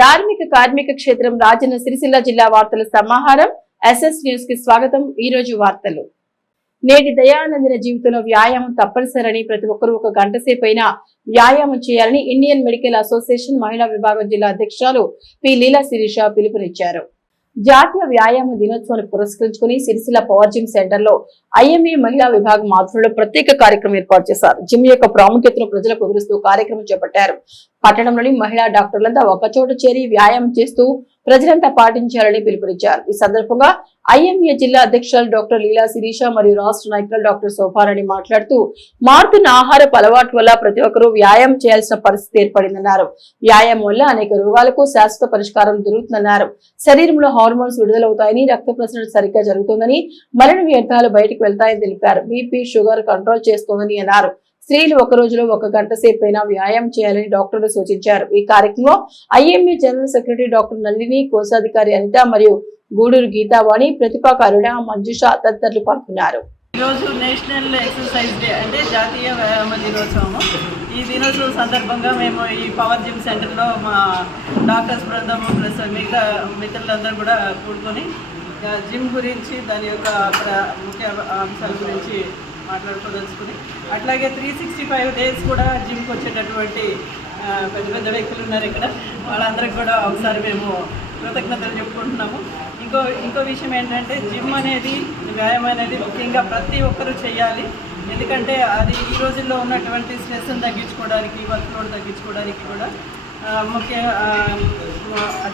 ధార్మిక కార్మిక క్షేత్రం రాజన్న సిరిసిల్ల జిల్లా వార్తల సమాహారం ఎస్ఎస్ న్యూస్ కి స్వాగతం। ఈ రోజు వార్తలు। నేటి దయానందిన జీవితంలో వ్యాయామం తప్పనిసరని ప్రతి ఒక్కరూ ఒక గంట సేపైనా వ్యాయామం చేయాలని ఇండియన్ మెడికల్ అసోసియేషన్ మహిళా విభాగం జిల్లా అధ్యక్షురాలు పి లీలా శిరీష పిలుపునిచ్చారు। జాతీయ వ్యాయామ దినోత్సవాన్ని పురస్కరించుకుని సిరిసిల్ల పవర్ జిమ్ సెంటర్ లో ఐఎంఏ మహిళా విభాగం ఆధ్వర్యంలో ప్రత్యేక కార్యక్రమం ఏర్పాటు చేశారు। జిమ్ యొక్క ప్రాముఖ్యతను ప్రజలకు వివరిస్తూ కార్యక్రమం చేపట్టారు। పట్టణంలోని మహిళా డాక్టర్లంతా ఒకచోట చేరి వ్యాయామం చేస్తూ ప్రజలంతా పాటించాలని పిలుపునిచ్చారు। ఈ సందర్భంగా ఐఎంఏ జిల్లా అధ్యక్షులు డాక్టర్ లీలా శిరీష మరియు రాష్ట్ర నాయకులు డాక్టర్ సోఫారాణి మాట్లాడుతూ మారుతున్న ఆహారపు అలవాటు వల్ల ప్రతి ఒక్కరూ వ్యాయామం చేయాల్సిన పరిస్థితి ఏర్పడిందన్నారు। వ్యాయామం వల్ల అనేక రోగాలకు శాశ్వత పరిష్కారం దొరుకుతుందన్నారు। శరీరంలో హార్మోన్స్ విడుదలవుతాయని, రక్త ప్రసరణ సరిగ్గా జరుగుతుందని, మలిన వ్యర్థాలు బయటకు వెళ్తాయని తెలిపారు। బీపీ, షుగర్ కంట్రోల్ చేస్తోందని అన్నారు। స్త్రీలు ఒక రోజులో ఒక గంట సేపైనా వ్యాయామం చేయాలని డాక్టర్లు సూచించారు। ఈ కార్యక్రమంలో IMA general secretary doctor Nalini, కోశాధికారి అనిత మరియు గూడూరు గీతావాణి, ప్రతిభా కరుణ, మంజుష తదితరులు పాల్గొన్నారు। ఈరోజు నేషనల్ ఎక్సర్సైజ్ డే అంటే జాతీయ వ్యాయామ దినోత్సవము। ఈ దినోత్సవం సందర్భంగా మేము ఈ పవర్ జిమ్ సెంటర్లో మా డాక్టర్స్ బృందము ప్లస్ మిగతా మిత్రులందరూ కూడా కూడుకొని జిమ్ గురించి దాని యొక్క ముఖ్య అంశాల గురించి మాట్లాడుకోదలుచుకుని, అట్లాగే 365 డేస్ కూడా జిమ్కి వచ్చేటటువంటి పెద్ద పెద్ద వ్యక్తులు ఉన్నారు ఇక్కడ, వాళ్ళందరికీ కూడా ఒకసారి మేము కృతజ్ఞతలు చెప్పుకుంటున్నాము। ఇంకో విషయం ఏంటంటే జిమ్ అనేది, వ్యాయామం అనేది ముఖ్యంగా ప్రతి ఒక్కరూ చేయాలి। ఎందుకంటే అది ఈ రోజుల్లో ఉన్నటువంటి స్ట్రెస్ని తగ్గించుకోవడానికి, వర్క్ లోడ్ తగ్గించుకోవడానికి కూడా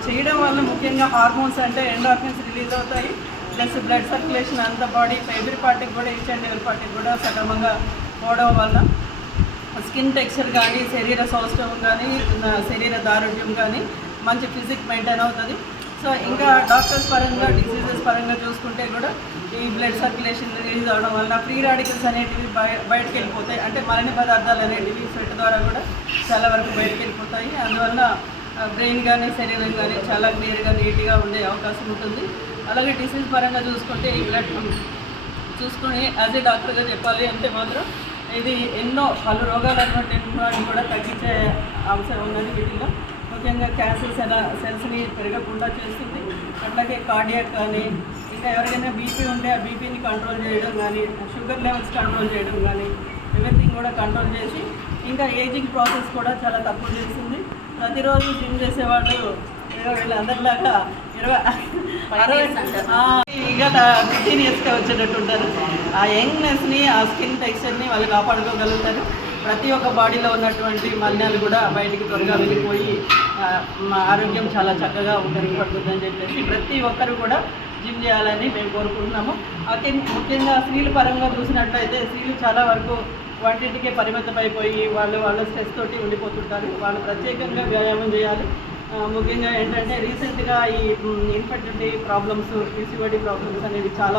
చేయడం వల్ల ముఖ్యంగా హార్మోన్స్ అంటే ఎండార్ఫిన్స్ రిలీజ్ అవుతాయి, ప్లస్ బ్లడ్ సర్క్యులేషన్ అంత బాడీ ఎవ్రీ పార్టీకి కూడా, ఈచ్ అండ్ ఎవరి పార్టీకి కూడా సక్రమంగా పోవడం వల్ల స్కిన్ టెక్స్చర్ కానీ, శరీర సౌష్ఠవం కానీ, శరీర దారుఢ్యం కానీ, మంచి ఫిజిక్ మెయింటైన్ అవుతుంది। సో ఇంకా డాక్టర్స్ పరంగా, డిసీజెస్ పరంగా చూసుకుంటే కూడా ఈ బ్లడ్ సర్క్యులేషన్ రిలీజ్ అవ్వడం వల్ల ఫ్రీ రాడికల్స్ అనేటివి బయటకు వెళ్ళిపోతాయి, అంటే మలిన పదార్థాలు అనేటివి స్వెట్ ద్వారా కూడా చాలా వరకు బయటకు వెళ్ళిపోతాయి। అందువల్ల బ్రెయిన్ కానీ, శరీరం కానీ చాలా క్లియర్గా, నీట్గా ఉండే అవకాశం ఉంటుంది। అలాగే డిసీజ్ పరంగా చూసుకుంటే ఈ బ్లడ్ చూసుకొని యాజ్ ఏ డాక్టర్గా చెప్పాలి అంటే మాత్రం ఇది ఎన్నో పలు రోగాలు అటువంటి కూడా తగ్గించే అవసరం ఉన్నది। వీటిలో ముఖ్యంగా క్యాన్సర్ సెల్స్ని పెరగకుండా చేస్తుంది, అట్లాగే కార్డియాక్ కానీ, ఇంకా ఎవరికైనా బీపీ ఉంటే ఆ బీపీని కంట్రోల్ చేయడం కానీ, షుగర్ లెవెల్స్ కంట్రోల్ చేయడం కానీ, ఎవ్రీథింగ్ కూడా కంట్రోల్ చేసి ఇంకా ఏజింగ్ ప్రాసెస్ కూడా చాలా తక్కువ చేస్తుంది। ప్రతిరోజు జిమ్ చేసేవాళ్ళు వీళ్ళందరిలాగా 15 ఇయర్స్గా వచ్చేటట్టు ఉంటారు। ఆ యంగ్నెస్ని, ఆ స్కిన్ టెక్స్చర్ని వాళ్ళు కాపాడుకోగలుగుతారు। ప్రతి ఒక్క బాడీలో ఉన్నటువంటి మలినాలు కూడా బయటికి త్వరగా వెళ్ళిపోయి ఆరోగ్యం చాలా చక్కగా మెరుగుపడుతుందని చెప్పేసి ప్రతి ఒక్కరు కూడా జిమ్ చేయాలని మేము కోరుకుంటున్నాము। ముఖ్యంగా స్త్రీల పరంగా చూసినట్లయితే స్త్రీలు చాలా వరకు వంటింటికే పరిమితమైపోయి వాళ్ళ స్ట్రెస్ తోటి ఉండిపోతుంటారు। వాళ్ళు ప్రత్యేకంగా వ్యాయామం చేయాలి। ముఖ్యంగా ఏంటంటే రీసెంట్గా ఈ ఇన్ఫర్టిలిటీ ప్రాబ్లమ్స్, పీసీఓడి ప్రాబ్లమ్స్ అనేవి చాలా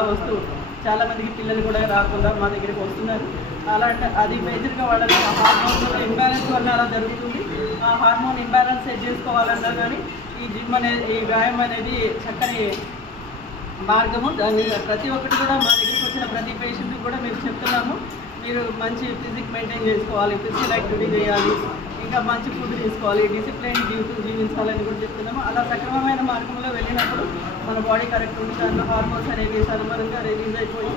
మందికి పిల్లలు కూడా రాకుండా మా దగ్గరికి వస్తున్నారు। అలాంటి అది మేజర్గా వాళ్ళకి హార్మోన్ ఇంబ్యాలెన్స్ వల్ల అలా జరుగుతుంది। ఆ హార్మోన్ ఇంబ్యాలెన్స్ సెట్ చేసుకోవాలన్నా కానీ ఈ జిమ్ అనేది, ఈ వ్యాయామం అనేది చక్కని మార్గము। దాన్ని ప్రతి ఒక్కటి కూడా మా దగ్గరికి వచ్చిన ప్రతి పేషెంట్కి కూడా మేము చెప్తున్నాము, మీరు మంచి ఫిజిక్ మెయింటైన్ చేసుకోవాలి, ఫిజికల్ యాక్టివిటీ చేయాలి, ఇంకా మంచి ఫుడ్ తీసుకోవాలి, డిసిప్లైన్ జీవించాలని కూడా చెప్తున్నాము। అలా సక్రమమైన మార్గంలో వెళ్ళినప్పుడు మన బాడీ కరెక్ట్ ఉంది, దాంట్లో హార్మోన్స్ అనేవి సరళంగా రిలీజ్ అయిపోయి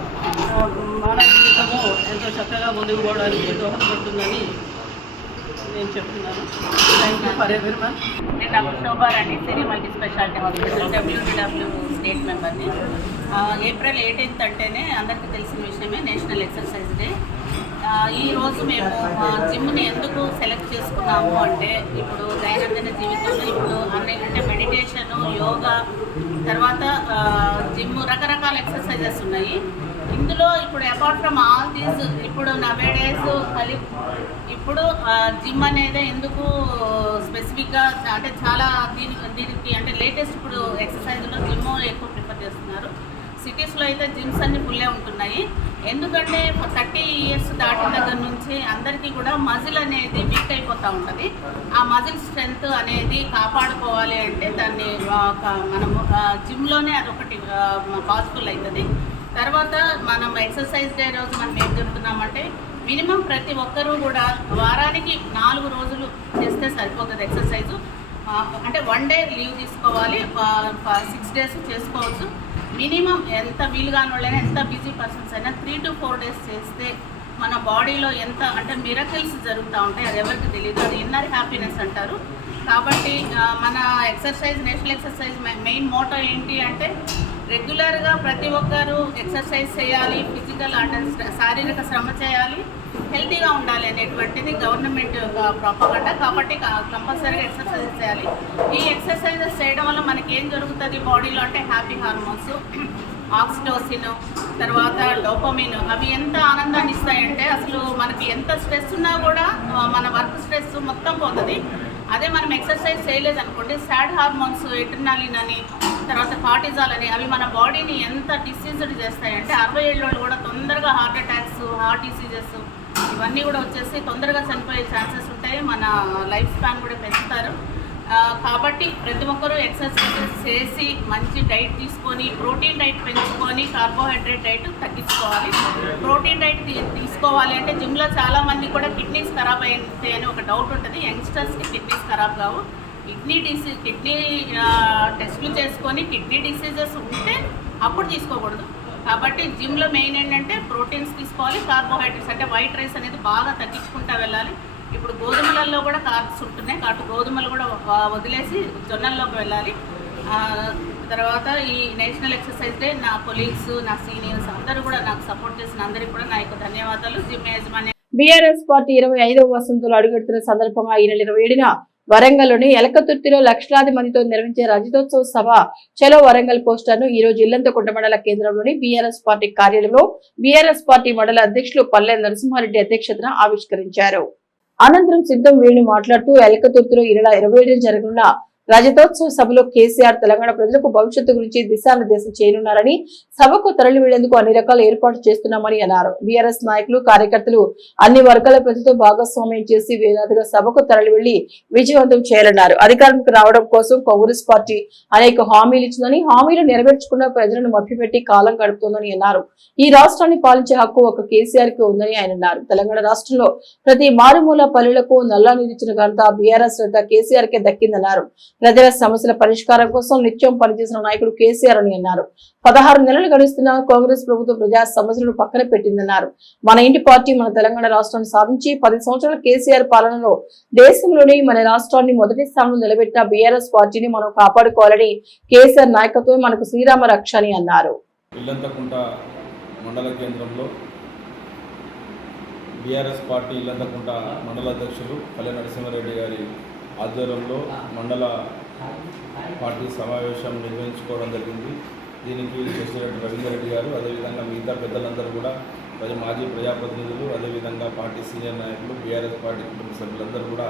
మానవ జీవితము ఎంతో చక్కగా ముందుకు పోవడానికి దోహదపడుతుందని నేను చెప్తున్నాను। Thank you for everyone. నేను doctor Sofarani, Siri multi speciality hospital WDW state మెంబర్ని। ఏప్రిల్ 18th అంటేనే అందరికీ తెలిసిన విషయమే నేషనల్ ఎక్సర్సైజ్ డే। ఈరోజు మేము జిమ్ని ఎందుకు సెలెక్ట్ చేసుకున్నాము అంటే, ఇప్పుడు దైనందిన జీవితంలో ఇప్పుడు అంటే మెడిటేషను, యోగా, తర్వాత జిమ్, రకరకాల ఎక్సర్సైజెస్ ఉన్నాయి। ఇందులో ఇప్పుడు అపార్ట్ ఫ్రమ్ ఆల్ దీస్, ఇప్పుడు నవేడేస్ ఇప్పుడు జిమ్ అనేది ఎందుకు స్పెసిఫిక్గా అంటే చాలా దీనికి అంటే లేటెస్ట్ ఇప్పుడు ఎక్సర్సైజ్లో జిమ్ ఎక్కువ ప్రిఫర్ చేస్తున్నారు। సిటీస్లో అయితే జిమ్స్ అన్నీ ఫుల్లే ఉంటున్నాయి, ఎందుకంటే 30 ఇయర్స్ దాటిన దగ్గర నుంచి అందరికీ కూడా మజిల్ అనేది వీక్ అయిపోతూ ఉంటుంది। ఆ మజిల్ స్ట్రెంగ్త్ అనేది కాపాడుకోవాలి అంటే దాన్ని మనము జిమ్లోనే అదొకటి పాసిబుల్ అవుతుంది। తర్వాత మనం ఎక్సర్సైజ్ డే రోజు మనం ఏం చెప్తున్నామంటే, మినిమం ప్రతి ఒక్కరూ కూడా వారానికి 4 రోజులు చేస్తే సరిపోతుంది ఎక్సర్సైజు। అంటే 1 డే లీవ్ తీసుకోవాలి, 6 days చేసుకోవచ్చు. మినిమం ఎంత వీలుగాని వాళ్ళైనా, ఎంత బిజీ పర్సన్స్ అయినా 3 to 4 days చేస్తే మన బాడీలో ఎంత అంటే మిరకిల్స్ జరుగుతూ ఉంటాయి. అది ఎవరికి తెలియదు, అది ఇన్నర్ హ్యాపీనెస్ అంటారు. కాబట్టి మన exercise, national exercise main motto ఏంటి అంటే రెగ్యులర్గా ప్రతి ఒక్కరూ ఎక్సర్సైజ్ చేయాలి, ఫిజికల్ అంటే శారీరక శ్రమ చేయాలి, హెల్తీగా ఉండాలి అనేటువంటిది గవర్నమెంట్ ప్రాపగండా. కాబట్టి కంపల్సరీగా ఎక్సర్సైజ్ చేయాలి. ఈ ఎక్సర్సైజెస్ చేయడం వల్ల మనకి ఏం జరుగుతుంది బాడీలో అంటే హ్యాపీ హార్మోన్స్, ఆక్సిటోసిన్, తర్వాత డోపమిన్, అవి ఎంత ఆనందాన్ని ఇస్తాయంటే అసలు మనకి ఎంత స్ట్రెస్ ఉన్నా కూడా మన వర్క్ స్ట్రెస్ మొత్తం పోతుంది. అదే మనం ఎక్సర్సైజ్ చేయలేదనుకోండి, సాడ్ హార్మోన్స్, ఎడ్రినాలిన్ అని, తర్వాత కార్టిజాల్ అని, అవి మన బాడీని ఎంత డిసీజ్డ్ చేస్తాయంటే 60 ఏళ్ళ వాళ్ళు కూడా తొందరగా హార్ట్ అటాక్స్, హార్ట్ డిసీజెస్ ఇవన్నీ కూడా వచ్చేసి తొందరగా చనిపోయే ఛాన్సెస్ ఉంటాయి. మన లైఫ్ స్పాన్ కూడా పెంచుతారు. కాబట్టి ప్రతి ఒక్కరూ ఎక్సర్సైజెస్ చేసి మంచి డైట్ తీసుకొని, ప్రోటీన్ డైట్ పెంచుకొని, కార్బోహైడ్రేట్ డైట్ తగ్గించుకోవాలి. ప్రోటీన్ డైట్ తీసుకోవాలి అంటే జిమ్లో చాలామంది కూడా కిడ్నీస్ ఖరాబ్ అయింది అని ఒక డౌట్ ఉంటుంది. యంగ్స్టర్స్కి కిడ్నీస్ ఖరాబ్ కావు. కిడ్నీ టెస్టులు చేసుకొని కిడ్నీ డిసీజెస్ ఉంటే అప్పుడు తీసుకోకూడదు. కాబట్టి జిమ్లో మెయిన్ ఏంటంటే ప్రోటీన్స్ తీసుకోవాలి, కార్బోహైడ్రేట్స్ అంటే వైట్ రైస్ అనేది బాగా తగ్గించుకుంటూ వెళ్ళాలి. ఇప్పుడు గోధుమలలో కూడా కార్బ్స్ ఉంటున్నాయి, కాబట్టి గోధుమలు కూడా వదిలేసి జొన్నల్లోకి వెళ్ళాలి. తర్వాత ఈ నేషనల్ ఎక్సర్సైజ్ డే నా కొలీగ్స్, నా సీనియర్స్ అందరూ కూడా నాకు సపోర్ట్ చేసిన అందరికీ కూడా నా యొక్క ధన్యవాదాలు. జిమ్ యాజమాన్యం. బీఆర్ఎస్ పార్టీ 25వ వసంతంలో అడుగెడుతున్న సందర్భంగా ఈ నెల 27న వరంగల్లోని ఎలకతుర్తిలో లక్షలాది మందితో నిర్వహించే రజతోత్సవ సభ చలో వరంగల్ పోస్టర్ ను ఈ రోజు ఇల్లంతకుంట మండల కేంద్రంలోని బీఆర్ఎస్ పార్టీ కార్యాలయంలో బీఆర్ఎస్ పార్టీ మండల అధ్యక్షులు పల్లె నరసింహారెడ్డి అధ్యక్షతన ఆవిష్కరించారు. అనంతరం సిద్ధం వేణు మాట్లాడుతూ ఎలకతుర్తిలో ఈ నెల 27న జరగనున్న రజతోత్సవ సభలో కేసీఆర్ తెలంగాణ ప్రజలకు భవిష్యత్తు గురించి దిశానిర్దేశం చేయనున్నారని, సభకు తరలి వెళ్లేందుకు అన్ని రకాల ఏర్పాట్లు చేస్తున్నామని అన్నారు. బీఆర్ఎస్ నాయకులు, కార్యకర్తలు అన్ని వర్గాల ప్రజలతో భాగస్వామ్యం చేసి వేలాదిగా సభకు తరలి వెళ్లి విజయవంతం చేయాలన్నారు. అధికారంలోకి రావడం కోసం కాంగ్రెస్ పార్టీ అనేక హామీలు ఇచ్చిందని, హామీలు నెరవేర్చకుండా ప్రజలను మభ్యపెట్టి కాలం గడుపుతోందని అన్నారు. ఈ రాష్ట్రాన్ని పాలించే హక్కు ఒక కేసీఆర్ కి ఉందని ఆయన అన్నారు. తెలంగాణ రాష్ట్రంలో ప్రతి మారుమూల పల్లెలకు నల్లా నిలిచిన ఘనత బీఆర్ఎస్ నేత కేసీఆర్ కే దక్కిందన్నారు. ప్రజల సమస్యల పరిష్కారం కోసం నిత్యం పనిచేసిన నాయకుడు కేసీఆర్ అని అన్నారు. 16 నెలలు గడుస్తున్న కాంగ్రెస్ ప్రభుత్వం ప్రజా సమస్యలను పక్కన పెట్టిందన్నారు. మన ఇంటి పార్టీ మన తెలంగాణ రాష్ట్రాన్ని సాధించి 10 సంవత్సరాల కేసీఆర్ పాలనలో దేశంలోనే మన రాష్ట్రాన్ని మొదటి స్థానంలో నిలబెట్టిన బీఆర్ఎస్ పార్టీని మనం కాపాడుకోవాలని, కేసీఆర్ నాయకత్వం మనకు శ్రీరామ రక్ష అని అన్నారు. ఇల్లంతకుంట మండల కేంద్రంలో బీఆర్ఎస్ పార్టీ ఇల్లంతకుంట మండల అధ్యక్షులు పల్లె నరసింహారెడ్డి గారి ఆధ్వర్యంలో మండల పార్టీ సమావేశం నిర్వహించుకోవడం జరిగింది. దీనికి ప్రెసిడెంట్ రవీందర్ రెడ్డి గారు, అదేవిధంగా మిగతా పెద్దలందరూ కూడా మాజీ ప్రజాప్రతినిధులు, అదేవిధంగా పార్టీ సీనియర్ నాయకులు, బీఆర్ఎస్ పార్టీ కుటుంబ సభ్యులందరూ కూడా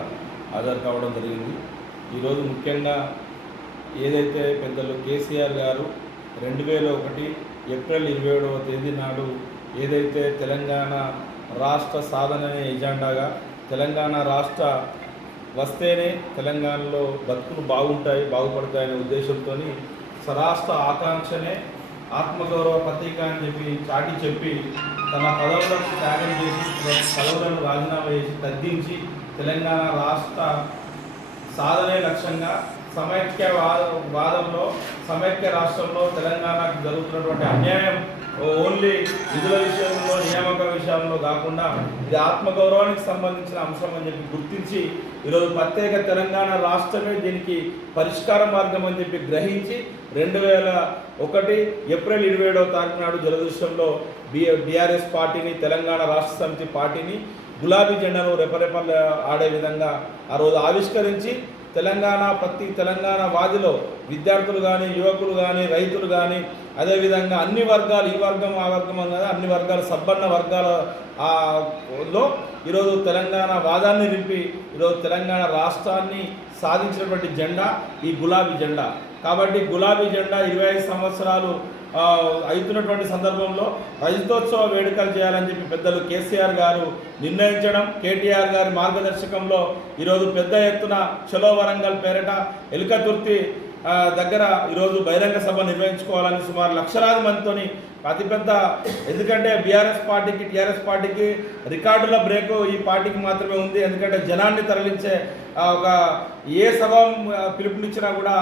హాజరు కావడం జరిగింది. ఈరోజు ముఖ్యంగా ఏదైతే పెద్దలు కేసీఆర్ గారు 2001 ఏప్రిల్ 27వ తేదీ నాడు ఏదైతే తెలంగాణ రాష్ట్ర సాధన ఎజెండాగా తెలంగాణ రాష్ట్ర వస్తేనే తెలంగాణలో బతుకులు బాగుపడతాయనే ఉద్దేశంతో స్వరాష్ట్ర ఆకాంక్షనే ఆత్మగౌరవ పత్రిక అని చాటి చెప్పి తన పదవులను త్యాగం చేసి, పదవులను రాజీనామా చేసి తగ్గించి తెలంగాణ రాష్ట్ర సాధనే లక్ష్యంగా వాదంలో సమైక్య రాష్ట్రంలో తెలంగాణకు జరుగుతున్నటువంటి అన్యాయం ఓన్లీ నిధుల విషయంలో, నియామక విషయంలో కాకుండా ఇది ఆత్మగౌరవానికి సంబంధించిన అంశం అని గుర్తించి ఈరోజు ప్రత్యేక తెలంగాణ రాష్ట్రమే దీనికి పరిష్కార మార్గం అని గ్రహించి 2001 ఏప్రిల్ 27వ తారీఖు నాడు జలదృశ్యంలో బీఆర్ఎస్ పార్టీని, తెలంగాణ రాష్ట్ర సమితి పార్టీని గులాబీ జెండాను రెపరెపలు ఆడే విధంగా ఆ రోజు ఆవిష్కరించి ప్రతి తెలంగాణ వాదిలో విద్యార్థులు కానీ, యువకులు కానీ, రైతులు కానీ, అదేవిధంగా అన్ని వర్గాలు, ఈ వర్గం ఆ వర్గం కదా అన్ని వర్గాలు, సబ్బన్న వర్గాలలో ఈరోజు తెలంగాణ వాదాన్ని నింపి ఈరోజు తెలంగాణ రాష్ట్రాన్ని సాధించినటువంటి జెండా ఈ గులాబీ జెండా. కాబట్టి గులాబీ జెండా 25 సంవత్సరాలు అవుతున్నటువంటి సందర్భంలో రజతోత్సవ వేడుకలు చేయాలని పెద్దలు కేసీఆర్ గారు నిర్ణయించడం, కేటీఆర్ గారి మార్గదర్శకంలో ఈరోజు పెద్ద ఎత్తున చలో వరంగల్ పేరిట ఎలుకతుర్తి దగ్గర ఈరోజు బహిరంగ సభ నిర్వహించుకోవాలని సుమారు లక్షలాది మందితోని అతిపెద్ద, ఎందుకంటే బీఆర్ఎస్ పార్టీకి, టీఆర్ఎస్ పార్టీకి రికార్డుల బ్రేక్ ఈ పార్టీకి మాత్రమే ఉంది. ఎందుకంటే జనాన్ని తరలించే ఒక ఏ సభ పిలుపునిచ్చినా కూడా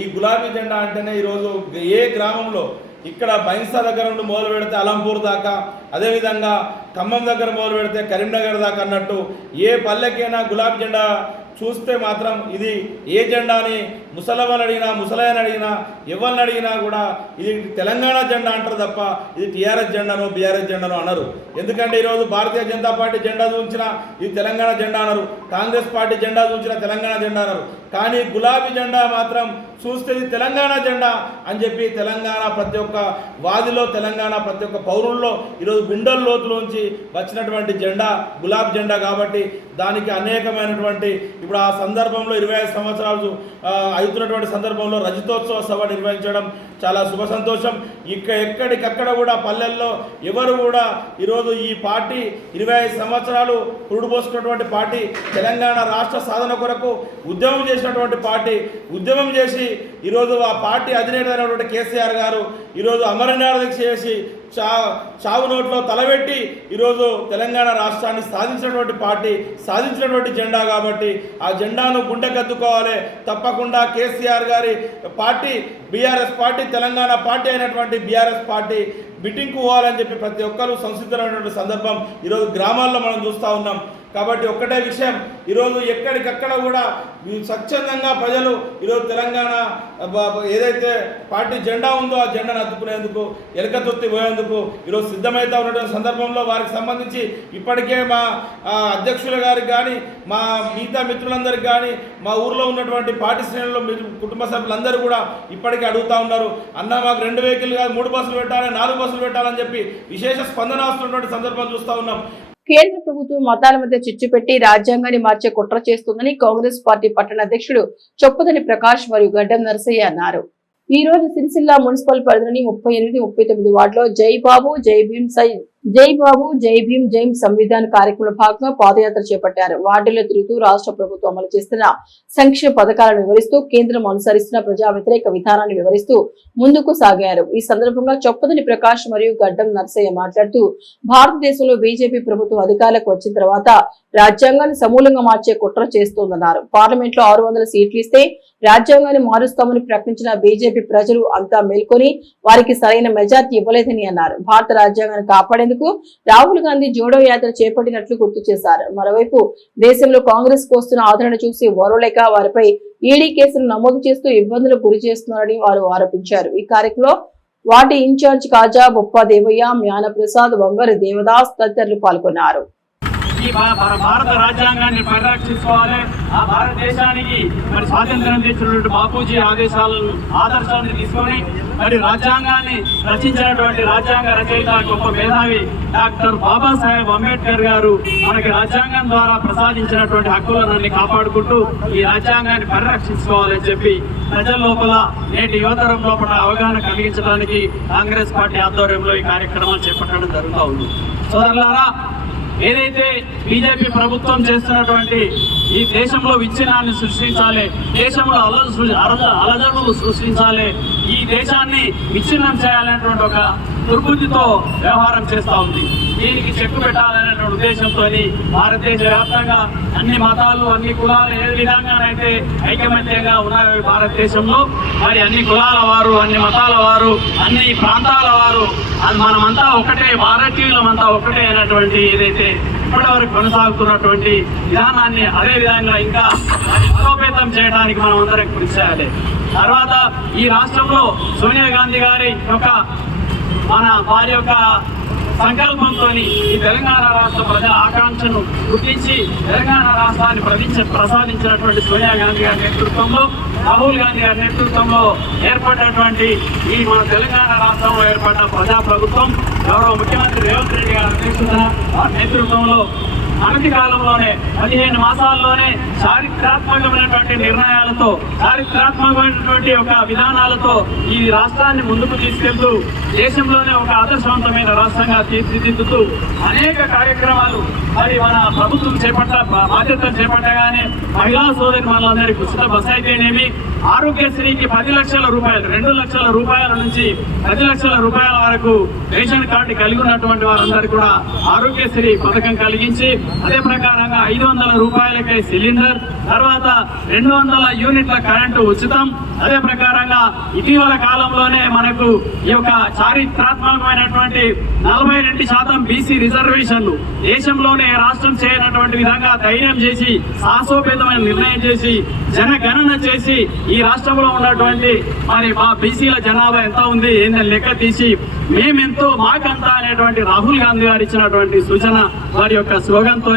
ఈ గులాబీ జెండా అంటేనే ఈరోజు ఏ గ్రామంలో ఇక్కడ బైన్సా దగ్గర నుండి మొదలు పెడితే అలంపూర్ దాకా, అదేవిధంగా ఖమ్మం దగ్గర మొదలు పెడితే కరీంనగర్ దాకా అన్నట్టు ఏ పల్లెకైనా గులాబీ జెండా చూస్తే మాత్రం ఇది ఏ జెండా అని ముసలమ్మని అడిగినా, ముసలయ్యని అడిగినా, ఎవరిని అడిగినా కూడా ఇది తెలంగాణ జెండా అంటారు తప్ప ఇది టీఆర్ఎస్ జెండాను బీఆర్ఎస్ జెండాను అనరు. ఎందుకంటే ఈరోజు భారతీయ జనతా పార్టీ జెండా చూపించినా ఇది తెలంగాణ జెండా అనరు, కాంగ్రెస్ పార్టీ జెండా చూపించినా తెలంగాణ జెండా అనరు. కానీ గులాబీ జెండా మాత్రం చూస్తే ఇది తెలంగాణ జెండా అని చెప్పి తెలంగాణ ప్రతి ఒక్క వాదిలో, తెలంగాణ ప్రతి ఒక్క పౌరుల్లో ఈరోజు గుండెల లోతులోంచి వచ్చినటువంటి జెండా గులాబీ జెండా. కాబట్టి దానికి అనేకమైనటువంటి ఇప్పుడు ఆ సందర్భంలో 25 సంవత్సరాలు అవుతున్నటువంటి సందర్భంలో రజతోత్సవ సభ నిర్వహించడం చాలా శుభ సంతోషం. ఎక్కడికక్కడ కూడా పల్లెల్లో ఎవరు కూడా ఈరోజు ఈ పార్టీ 25 సంవత్సరాలు పురుడు పోసుకున్నటువంటి పార్టీ, తెలంగాణ రాష్ట్ర సాధన కొరకు ఉద్యమం చేసినటువంటి పార్టీ, ఉద్యమం చేసి ఈరోజు ఆ పార్టీ అధినేత అయినటువంటి కేసీఆర్ గారు ఈరోజు అమరనాథ దీక్ష చేసి చావు నోట్లో తలబెట్టి ఈరోజు తెలంగాణ రాష్ట్రాన్ని సాధించినటువంటి పార్టీ, సాధించినటువంటి జెండా. కాబట్టి ఆ జెండాను గుండెకద్దుకోవాలి. తప్పకుండా కేసీఆర్ గారి party BRS party, Telangana party అయినటువంటి బీఆర్ఎస్ పార్టీ మీటింగ్కు పోవాలని చెప్పి ప్రతి ఒక్కరూ సంసిద్ధమైనటువంటి సందర్భం ఈరోజు గ్రామాల్లో మనం చూస్తూ ఉన్నాం. కాబట్టి ఒక్కటే విషయం, ఈరోజు ఎక్కడికక్కడ కూడా స్వచ్ఛందంగా ప్రజలు ఈరోజు తెలంగాణ ఏదైతే పార్టీ జెండా ఉందో ఆ జెండాను అద్దుకునేందుకు, ఎలకతొత్తి పోయేందుకు ఈరోజు సిద్ధమవుతూ ఉన్నటువంటి సందర్భంలో వారికి సంబంధించి ఇప్పటికే మా అధ్యక్షుల గారికి కానీ, మా మిగతా మిత్రులందరికీ కానీ, మా ఊర్లో ఉన్నటువంటి పార్టీ శ్రేణుల్లో కుటుంబ సభ్యులందరూ కూడా ఇప్పటికే అడుగుతూ ఉన్నారు, అన్న మాకు 2 వెహికల్ కాదు 3 బస్సులు పెట్టాలి, 4 బస్సులు పెట్టాలని చెప్పి విశేష స్పందన వస్తున్నటువంటి సందర్భం చూస్తూ ఉన్నాం. కేంద్ర ప్రభుత్వం మతాల మధ్య చిచ్చు పెట్టి రాజ్యాంగాన్ని మార్చే కుట్ర చేస్తుందని కాంగ్రెస్ పార్టీ పట్టణ అధ్యక్షుడు చొప్పదని ప్రకాష్ మరియు గడ్డం నరసయ్య అన్నారు. ఈ రోజు సిరిసిల్ల మున్సిపల్ పరిధిలోని 38, 39 వార్డులో జై బాబు జై భీమ్ జై సంవిధాన్ కార్యక్రమంలో భాగంగా పాదయాత్ర చేపట్టారు. వార్డుల్లో తిరుగుతూ రాష్ట్ర ప్రభుత్వం అమలు చేస్తున్న సంక్షేమ పథకాలను వివరిస్తూ కేంద్రం అనుసరిస్తున్న ప్రజా వ్యతిరేక విధానాన్ని వివరిస్తూ ముందుకు సాగారు. ఈ సందర్భంగా చొప్పదని ప్రకాష్ మరియు గడ్డం నరసయ్య మాట్లాడుతూ భారతదేశంలో బీజేపీ ప్రభుత్వం అధికారులకు వచ్చిన తర్వాత రాజ్యాంగాన్ని సమూలంగా మార్చే కుట్ర చేస్తోందన్నారు. పార్లమెంట్ లో 600 సీట్లు ఇస్తే రాజ్యాంగాన్ని మారుస్తామని ప్రకటించిన బీజేపీ ప్రజలు అంతా మేల్కొని వారికి సరైన మెజార్టీ ఇవ్వలేదని అన్నారు. భారత రాజ్యాంగాన్ని కాపాడేందుకు రాహుల్ గాంధీ జోడో యాత్ర చేపట్టినట్లు గుర్తు చేశారు. మరోవైపు దేశంలో కాంగ్రెస్ కు వస్తున్న ఆదరణ చూసి ఓర్వలేక వారిపై ఈడీ కేసులు నమోదు చేస్తూ ఇబ్బందులకు గురి చేస్తున్నారని వారు ఆరోపించారు. ఈ కార్యక్రమంలో వార్డు ఇన్ఛార్జ్ కాజా బొప్ప దేవయ్య, మ్యాన ప్రసాద్, వంగరి దేవదాస్ తదితరులు పాల్గొన్నారు. ఈ భారత రాజ్యాంగాన్ని పరిరక్షించుకోవాలి. ఆ భారతదేశానికి మరి స్వాతంత్రం తెచ్చినటువంటి బాపూజీ ఆదర్శాలను తీసుకొని మరి రాజ్యాంగాన్ని రచించినటువంటి రాజ్యాంగ రచయిత గొప్ప మేధావి డాక్టర్ బాబాసాహెబ్ అంబేద్కర్ గారు మనకి రాజ్యాంగం ద్వారా ప్రసాదించినటువంటి హక్కులన్నీ కాపాడుకుంటూ ఈ రాజ్యాంగాన్ని పరిరక్షించుకోవాలని చెప్పి ప్రజల లోపల, నేటి యువతరం లోపల అవగాహన కలిగించడానికి కాంగ్రెస్ పార్టీ ఆధ్వర్యంలో ఈ కార్యక్రమాలు చేపట్టడం జరుగుతూ ఉంది. సోదరులారా, ఏదైతే బీజేపీ ప్రభుత్వం చేస్తున్నటువంటి ఈ దేశంలో విచ్ఛిన్నాన్ని సృష్టించాలి, దేశంలో అలజడులు సృష్టించాలి, ఈ దేశాన్ని విచ్ఛిన్నం చేయాలనేటువంటి ఒక దుర్బుద్ధితో వ్యవహారం చేస్తూ ఉంది. దీనికి చెక్కు పెట్టాలనేటువంటి ఉద్దేశంతో భారతదేశ వ్యాప్తంగా అన్ని మతాలు, అన్ని కులాలు ఏ విధంగానైతే ఐకమత్యంగా ఉన్నాయో భారతదేశంలో, మరి అన్ని కులాల వారు, అన్ని మతాల వారు, అన్ని ప్రాంతాల వారు మనమంతా ఒకటే, భారతీయులమంతా ఒకటే అనేటువంటి ఏదైతే ఇప్పటివరకు కొనసాగుతున్నటువంటి విధానాన్ని అదే విధంగా ఇంకా బలోపేతం చేయడానికి మనం అందరం కృషి చేయాలి. తర్వాత ఈ రాష్ట్రంలో సోనియా గాంధీ గారి వారి యొక్క సంకల్పంతో ఈ తెలంగాణ రాష్ట్ర ప్రజల ఆకాంక్షను గుర్తించి తెలంగాణ రాష్ట్రాన్ని ప్రసాదించినటువంటి సోనియా గాంధీ గారి నేతృత్వంలో, రాహుల్ గాంధీ గారి నేతృత్వంలో ఏర్పడినటువంటి ఈ మన తెలంగాణ రాష్ట్రంలో ఏర్పడిన ప్రజా ప్రభుత్వం గౌరవ ముఖ్యమంత్రి రేవంత్ రెడ్డి గారి నేతృత్వంలో అనతి కాలంలోనే 15 మాసాల్లోనే చారిత్రాత్మకమైనటువంటి నిర్ణయాలతో, చారిత్రాత్మకమైనటువంటి ఒక విధానాలతో ఈ రాష్ట్రాన్ని ముందుకు తీసుకెళ్తూ దేశంలోనే ఒక ఆదర్శవంతమైన రాష్ట్రంగా తీర్చిదిద్దుతూ అనేక కార్యక్రమాలు మరి మన ప్రభుత్వం బాధ్యతలు చేపట్టగానే మహిళా సోదరి మనందరికీ ఉచిత బస్ అయితేనేమి, ఆరోగ్యశ్రీకి 10 లక్షల రూపాయలు, 2 లక్షల రూపాయల నుంచి 10 లక్షల రూపాయల వరకు రేషన్ కార్డు కలిగి ఉన్నటువంటి వారందరికీ కూడా ఆరోగ్యశ్రీ పథకం కలిగించి అదే ప్రకారంగా 500 రూపాయలకే సిలిండర్, తర్వాత 200 యూనిట్ల కరెంటు ఉచితం. అదే ప్రకారంగా ఇటీవల కాలంలోనే మనకు ఈ యొక్క చారిత్రాత్మకమైనటువంటి 42% బీసీ రిజర్వేషన్లు దేశంలోనే రాష్ట్రం చేయనటువంటి విధంగా ధైర్యం చేసి సాహసోపేతమైన నిర్ణయం చేసి జనగణన చేసి ఈ రాష్ట్రంలో ఉన్నటువంటి మరి మా బీసీల జనాభా ఎంత ఉంది ఏందని లెక్క తీసి మేమెంతో మాకంతా అనేటువంటి రాహుల్ గాంధీ గారు ఇచ్చినటువంటి సూచన వారి యొక్క స్లోగన్తో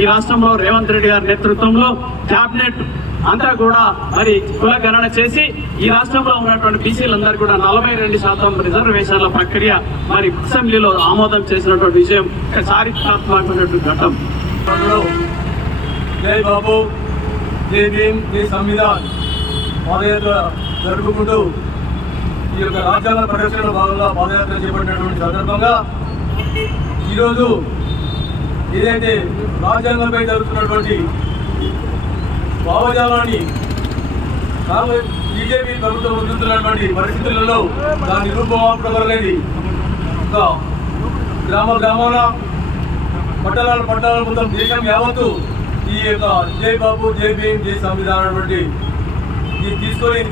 ఈ రాష్ట్రంలో రేవంత్ రెడ్డి గారి నేతృత్వంలో క్యాబినెట్ అంతా కూడా మరి కులగణన చేసి ఈ రాష్ట్రంలో ఉన్నటువంటి బీసీలందరూ కూడా 42% రిజర్వేషన్ల ప్రక్రియ మరి అసెంబ్లీలో ఆమోదం చేసినటువంటి విషయం చారిత్రాత్మకమైనటువంటి ఘట్టం. జై బాబు, జై భీమ్, జై సంవిధాన్ పాదయాత్ర జరుపుకుంటూ ఈ యొక్క రాజ్యాంగ పరిరక్షణ భాగంగా పాదయాత్ర చేపట్టినటువంటి సందర్భంగా ఈరోజు ఏదైతే రాజ్యాంగంపై జరుగుతున్నటువంటి భావజాలాన్ని బీజేపీ ప్రభుత్వం ముందుతున్నటువంటి పరిస్థితులలో దాని రూపమాపడగలిగేది ఒక గ్రామాల పట్టణాల మొత్తం దేశం యావత్తు ఈ యొక్క జై బాబు, జై భీమ్, జై సంవిధానం అనేటువంటి ఇది తీసుకొని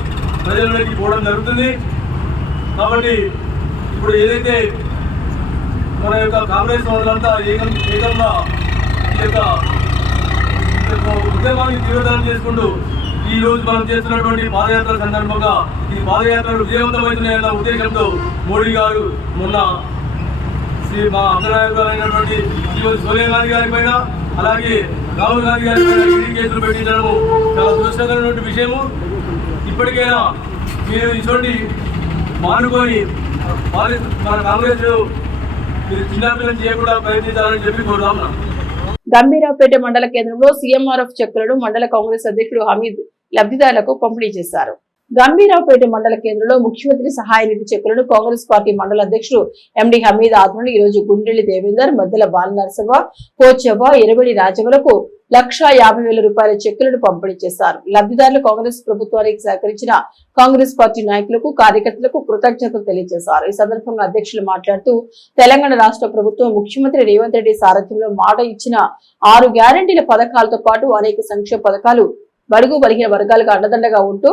ప్రజలలోకి పోవడం జరుగుతుంది. కాబట్టి ఇప్పుడు ఏదైతే మన యొక్క కాంగ్రెస్ వాళ్ళంతా ఏకంగా ఈ యొక్క ఉద్యమాన్ని తీవ్రతరం చేసుకుంటూ ఈ రోజు మనం చేస్తున్నటువంటి పాదయాత్ర సందర్భంగా ఈ పాదయాత్రలు విజయవంతమవుతున్నాయన్న ఉద్దేశంతో మోడీ గారు మొన్న మా అగ్రనాయకులు అయినటువంటి సోనియా గాంధీ గారి పైన అలాగే రాహుల్ గాంధీ గారి పైన ఈడీ కేసులు పెట్టించడము చాలా దురదృష్టకరమైన విషయము. ఇప్పటికైనా మీరు ఇటువంటి మానుకొని మన కాంగ్రెస్ చిన్నపిల్లలు చేయకుండా ప్రయత్నించాలని చెప్పి కోరుతాం. గంభీరావుపేట మండల కేంద్రంలో సీఎంఆర్ఎఫ్ చెక్కులను మండల కాంగ్రెస్ అధ్యక్షుడు హమీద్ లబ్ధిదారులకు పంపిణీ చేశారు. గంభీరావుపేట మండల కేంద్రంలో ముఖ్యమంత్రి సహాయ నిధి చెక్కులను కాంగ్రెస్ పార్టీ మండల అధ్యక్షుడు ఎండి హమీద్ ఆధ్వర్యంలో ఈ రోజు గుండ్రెల్లి దేవేందర్, మద్దెల బాలనరసవ్వ, పోచవ్వ, ఎరబడి రాజవలకు 1,50,000 రూపాయల చెక్కులను పంపిణీ చేశారు. లబ్ధిదారులు కాంగ్రెస్ ప్రభుత్వానికి సహకరించిన కాంగ్రెస్ పార్టీ నాయకులకు, కార్యకర్తలకు కృతజ్ఞతలు తెలియజేశారు. ఈ సందర్భంగా అధ్యక్షులు మాట్లాడుతూ తెలంగాణ రాష్ట్ర ప్రభుత్వం ముఖ్యమంత్రి రేవంత్ రెడ్డి సారథ్యంలో మాట ఇచ్చిన 6 గ్యారంటీల పథకాలతో పాటు అనేక సంక్షేమ పథకాలు బడుగు బలహీన వర్గాలకు అండదండగా ఉంటూ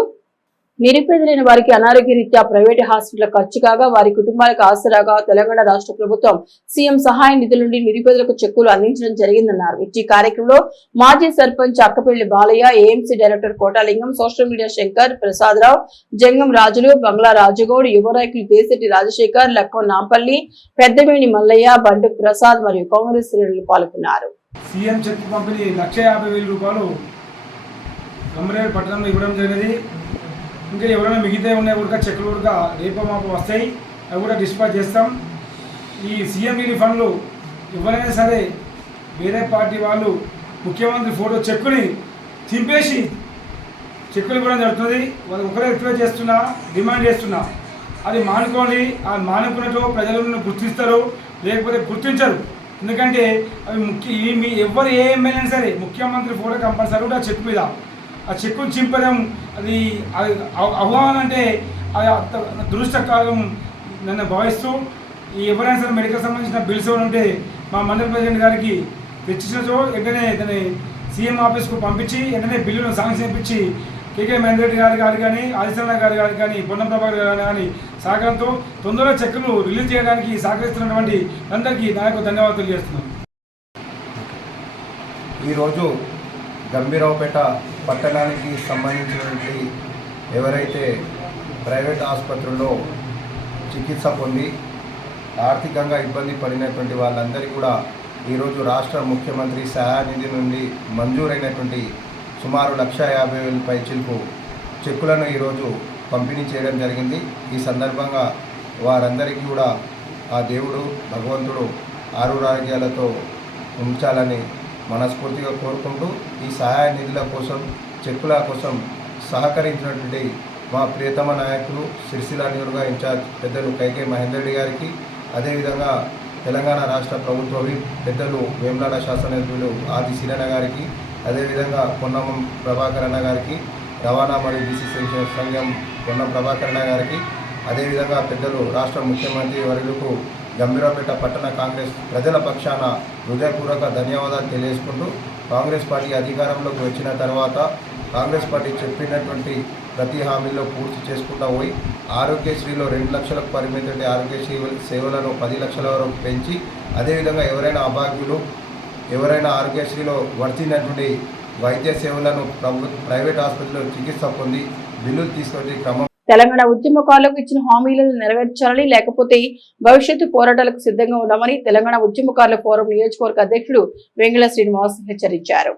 నిరుపేదలైన వారికి అనారోగ్య రీత్యా ప్రైవేటు హాస్పిటల్ ఖర్చు కాగా వారి కుటుంబాలకు ఆసరాగా తెలంగాణ రాష్ట్ర ప్రభుత్వం సీఎం సహాయ నిధుల నుండి నిరుపేదలకు చెక్కులు అందించడం జరిగిందన్నారు. ఈ కార్యక్రమంలో మాజీ sarpanch Akkapalli Balaiah, AMC director Kotalingam, social media Shankar, Prasadarao, Jangam Rajulu, Bangla Raju Goud, యువ నాయకులు దేశెట్టి రాజశేఖర్, లక్కం నాంపల్లి, పెద్దవేణి మల్లయ్య, బండు ప్రసాద్ మరియు కాంగ్రెస్ శ్రేణులు పాల్గొన్నారు. సీఎం చెక్ పంపిణీ 1,50,000 రూపాయలు గంభీరావుపేట పట్టణంలో ఇవ్వడం జరిగింది. ఇంకా ఎవరైనా మిగతా ఉన్నాయి కూడా చెక్కులు కూడా రేపు మాకు వస్తాయి, అవి కూడా డిస్పాచ్ చేస్తాం. ఈ సీఎం రిలీఫ్ ఫండ్లు ఎవరైనా సరే వేరే పార్టీ వాళ్ళు ముఖ్యమంత్రి ఫోటో చెక్కుని చింపేసి చెక్కులు ఇవ్వడం జరుగుతుంది. వాళ్ళు ఒకరే రిక్వెస్ట్ చేస్తున్నా, డిమాండ్ చేస్తున్నా, అది మానుకోండి. ఆ మానుకున్నట్టు ప్రజలను గుర్తిస్తారు, లేకపోతే గుర్తించరు. ఎందుకంటే అవి ఎవరు ఏ ఎమ్మెల్యే సరే ముఖ్యమంత్రి ఫోటో కంపల్సరీ కూడా చెక్ మీద ఆ చెక్కును చింపడం అది ఆహ్వానం అంటే అది దురదృష్టకాలం నన్ను భావిస్తూ ఎవరైనా సరే మెడికల్ సంబంధించిన బిల్స్ ఉంటే మా మండల ప్రెసిడెంట్ గారికి తెచ్చినచో వెంటనే దాన్ని సీఎం ఆఫీస్కు పంపించి వెంటనే బిల్లును శాంక్షన్ ఇప్పించి కేకే మహేందర్ గారు కానీ, ఆదిత్యనారాయణ గారు కానీ, పొన్నం ప్రభాకర్ గారు కానీ సహకారంతో తొందరగా చెక్కులు రిలీజ్ చేయడానికి సహకరిస్తున్నటువంటి అందరికీ నా యొక్క ధన్యవాదాలు తెలియజేస్తున్నాను. ఈరోజు గంభీరావుపేట పట్టణానికి సంబంధించినటువంటి ఎవరైతే ప్రైవేట్ ఆసుపత్రుల్లో చికిత్స పొంది ఆర్థికంగా ఇబ్బంది పడినటువంటి వాళ్ళందరికీ కూడా ఈరోజు రాష్ట్ర ముఖ్యమంత్రి సహాయ నిధి నుండి మంజూరైనటువంటి సుమారు 1,50,000 పైచిలకు చెక్కులను ఈరోజు పంపిణీ చేయడం జరిగింది. ఈ సందర్భంగా వారందరికీ కూడా ఆ దేవుడు భగవంతుడు ఆరోగ్యాలతో ఉంచాలని మనస్ఫూర్తిగా కోరుకుంటూ ఈ సహాయ నిధుల కోసం, చెక్కుల కోసం సహకరించినటువంటి మా ప్రియతమ నాయకులు సిరిసిల్ల నియోజకవర్గ ఇన్ఛార్జ్ పెద్దలు కైకే మహేందర్ రెడ్డి గారికి, అదేవిధంగా తెలంగాణ రాష్ట్ర ప్రభుత్వ పెద్దలు వేములాడ శాసనసభ్యులు ఆది సీనన్న గారికి, అదేవిధంగా పొన్నం ప్రభాకర్ అన్న గారికి, రవాణా మరియు బీసీ సంఘం పొన్నం ప్రభాకర్ అన్న గారికి, అదేవిధంగా పెద్దలు రాష్ట్ర ముఖ్యమంత్రి వర్యులకు గంభీరావుపేట పట్టణ కాంగ్రెస్ ప్రజల పక్షాన హృదయపూర్వక ధన్యవాదాలు తెలియజేసుకుంటూ కాంగ్రెస్ పార్టీ అధికారంలోకి వచ్చిన తర్వాత కాంగ్రెస్ పార్టీ చెప్పినటువంటి ప్రతి హామీలో పూర్తి చేసుకుంటూ పోయి ఆరోగ్యశ్రీలో 2 లక్షలకు పరిమితి ఆరోగ్యశ్రీ సేవలను 10 లక్షల వరకు పెంచి అదేవిధంగా ఎవరైనా అభాగ్యులు ఎవరైనా ఆరోగ్యశ్రీలో వర్తినటువంటి వైద్య సేవలను ప్రైవేట్ ఆసుపత్రిలో చికిత్స పొంది బిల్లులు తీసుకొచ్చే క్రమం తెలంగాణ ఉద్యమకారులకు ఇచ్చిన హామీలను నెరవేర్చాలని లేకపోతే భవిష్యత్తు పోరాటాలకు సిద్ధంగా ఉన్నామని తెలంగాణ ఉద్యమకారుల ఫోరం నియోజకవర్గ అధ్యక్షుడు వెంగళ శ్రీనివాస్ హెచ్చరించారు.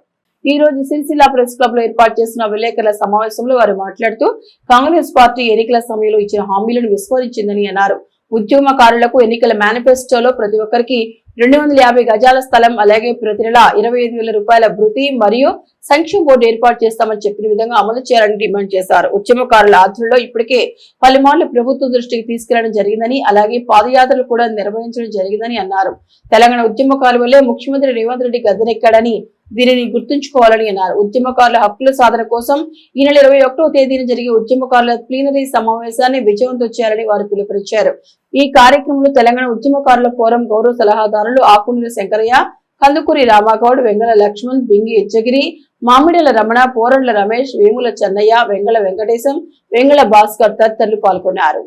ఈ రోజు సిరిసిల్ల ప్రెస్ క్లబ్ లో ఏర్పాటు చేసిన విలేకరుల సమావేశంలో వారు మాట్లాడుతూ కాంగ్రెస్ పార్టీ ఎన్నికల సమయంలో ఇచ్చిన హామీలను విస్మరించిందని అన్నారు. ఉద్యమకారులకు ఎన్నికల మేనిఫెస్టోలో ప్రతి ఒక్కరికి 250 గజాల స్థలం అలాగే ప్రతి నెల 25,000 రూపాయల భృతి మరియు సంక్షేమ బోర్డు ఏర్పాటు చేస్తామని చెప్పిన విధంగా అమలు చేయాలని డిమాండ్ చేశారు. ఉద్యమకారుల ఆధ్వర్యంలో ఇప్పటికే పలుమార్లు ప్రభుత్వం దృష్టికి తీసుకెళ్లడం జరిగిందని అలాగే పాదయాత్రలు కూడా నిర్వహించడం జరిగిందని అన్నారు. తెలంగాణ ఉద్యమకారుల వల్లే ముఖ్యమంత్రి రేవంత్ రెడ్డి గద్దెనెక్కాడని దీనిని గుర్తుంచుకోవాలని అన్నారు. ఉద్యమకారుల హక్కుల సాధన కోసం ఈ నెల 21వ తేదీన జరిగే ఉద్యమకారుల ప్లీనరీ సమావేశాన్ని విజయవంతం చేయాలని వారు పిలుపునిచ్చారు. ఈ కార్యక్రమంలో తెలంగాణ ఉద్యమకారుల ఫోరం గౌరవ సలహాదారులు ఆకునూరి శంకరయ్య, కందుకూరి రామాగౌడ్, వెంగళ లక్ష్మణ్, బింగి ఇచ్చగిరి, మామిడిల రమణ, పోరండ్ల రమేష్, వేముల చెన్నయ్య, వెంగళ వెంకటేశం, వెంగళ భాస్కర్ తదితరులు పాల్గొన్నారు.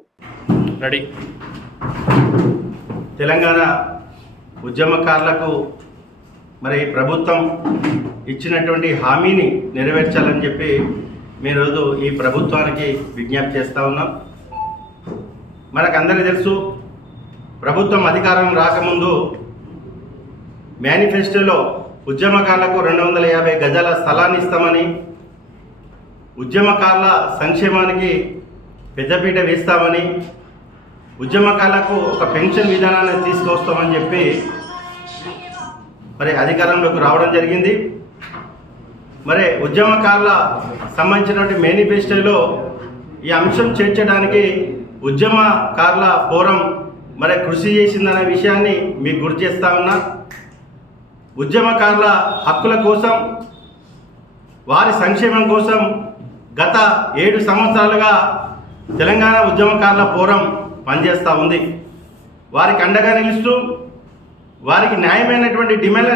తెలంగాణ ఉద్యమకారులకు మరి ప్రభుత్వం ఇచ్చినటువంటి హామీని నెరవేర్చాలని చెప్పి మేము రోజు ఈ ప్రభుత్వానికి విజ్ఞప్తి చేస్తూ ఉన్నాం. మనకందరికీ తెలుసు, ప్రభుత్వం అధికారం రాకముందు మేనిఫెస్టోలో ఉద్యమకారులకు 250 గజాల స్థలాన్ని ఇస్తామని, ఉద్యమకారుల సంక్షేమానికి పెద్దపీట వేస్తామని, ఉద్యమకారులకు ఒక పెన్షన్ విధానాన్ని తీసుకొస్తామని చెప్పి మరి అధికారంలోకి రావడం జరిగింది. మరి ఉద్యమకారుల సంబంధించినటువంటి మేనిఫెస్టోలో ఈ అంశం చేర్చడానికి ఉద్యమకారుల ఫోరం మరి కృషి చేసిందనే విషయాన్ని మీకు గుర్తు చేస్తా ఉన్నా. ఉద్యమకారుల హక్కుల కోసం, వారి సంక్షేమం కోసం గత 7 సంవత్సరాలుగా తెలంగాణ ఉద్యమకారుల ఫోరం పనిచేస్తూ ఉంది. వారికి అండగా నిలుస్తూ వారికి న్యాయమైనటువంటి డిమాండ్లు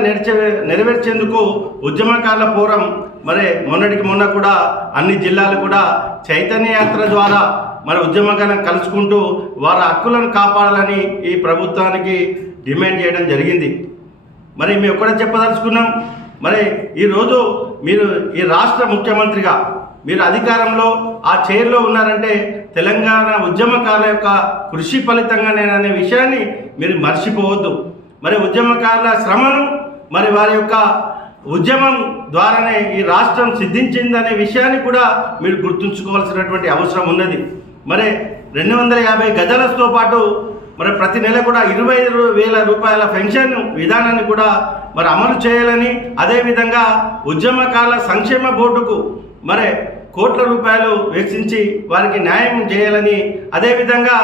నెరవేర్చేందుకు ఉద్యమకారుల ఫోరం మరి మొన్నటికి మొన్న కూడా అన్ని జిల్లాలు కూడా చైతన్య యాత్ర ద్వారా మరి ఉద్యమకారులను కలుసుకుంటూ వారి హక్కులను కాపాడాలని ఈ ప్రభుత్వానికి డిమాండ్ చేయడం జరిగింది. మరి మేము కూడా చెప్పదలుచుకున్నాం, మరి ఈరోజు మీరు ఈ రాష్ట్ర ముఖ్యమంత్రిగా మీరు అధికారంలో ఆ చైర్లో ఉన్నారంటే తెలంగాణ ఉద్యమకారుల యొక్క కృషి ఫలితంగానేననే విషయాన్ని మీరు మర్చిపోవద్దు. మరి ఉద్యమకారుల శ్రమను మరి వారి యొక్క ఉద్యమం ద్వారానే ఈ రాష్ట్రం సిద్ధించిందనే విషయాన్ని కూడా మీరు గుర్తుంచుకోవాల్సినటువంటి అవసరం ఉన్నది. మరి 250 గజాలతో పాటు మరి ప్రతి నెల కూడా 25,000 రూపాయల పెన్షన్ విధానాన్ని కూడా మరి అమలు చేయాలని, అదేవిధంగా ఉద్యమకారుల సంక్షేమ బోర్డుకు మరి కోట్ల రూపాయలు వెచ్చించి వారికి న్యాయం చేయాలని, అదేవిధంగా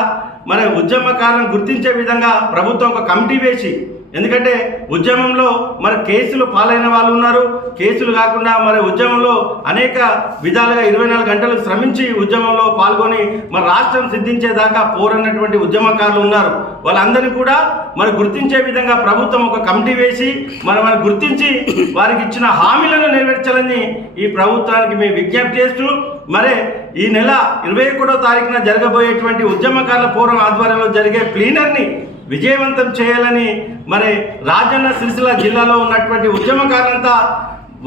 మరి ఉద్యమకారులను గుర్తించే విధంగా ప్రభుత్వం ఒక కమిటీ వేసి, ఎందుకంటే ఉద్యమంలో మరి కేసులు పాలైన వాళ్ళు ఉన్నారు, కేసులు కాకుండా మరి ఉద్యమంలో అనేక విధాలుగా 24 గంటలు శ్రమించి ఉద్యమంలో పాల్గొని మరి రాష్ట్రం సిద్ధించేదాకా పోరన్నటువంటి ఉద్యమకారులు ఉన్నారు. వాళ్ళందరినీ కూడా మరి గుర్తించే విధంగా ప్రభుత్వం ఒక కమిటీ వేసి మరి గుర్తించి వారికి ఇచ్చిన హామీలను నెరవేర్చాలని ఈ ప్రభుత్వానికి మేము విజ్ఞప్తి చేస్తూ, మరి ఈ నెల 21వ తారీఖున జరగబోయేటువంటి ఉద్యమకారుల ఫోరం ఆధ్వర్యంలో జరిగే ప్లీనర్ని విజయవంతం చేయాలని, మరి రాజన్న సిరిసిల్ల జిల్లాలో ఉన్నటువంటి ఉద్యమకారులంతా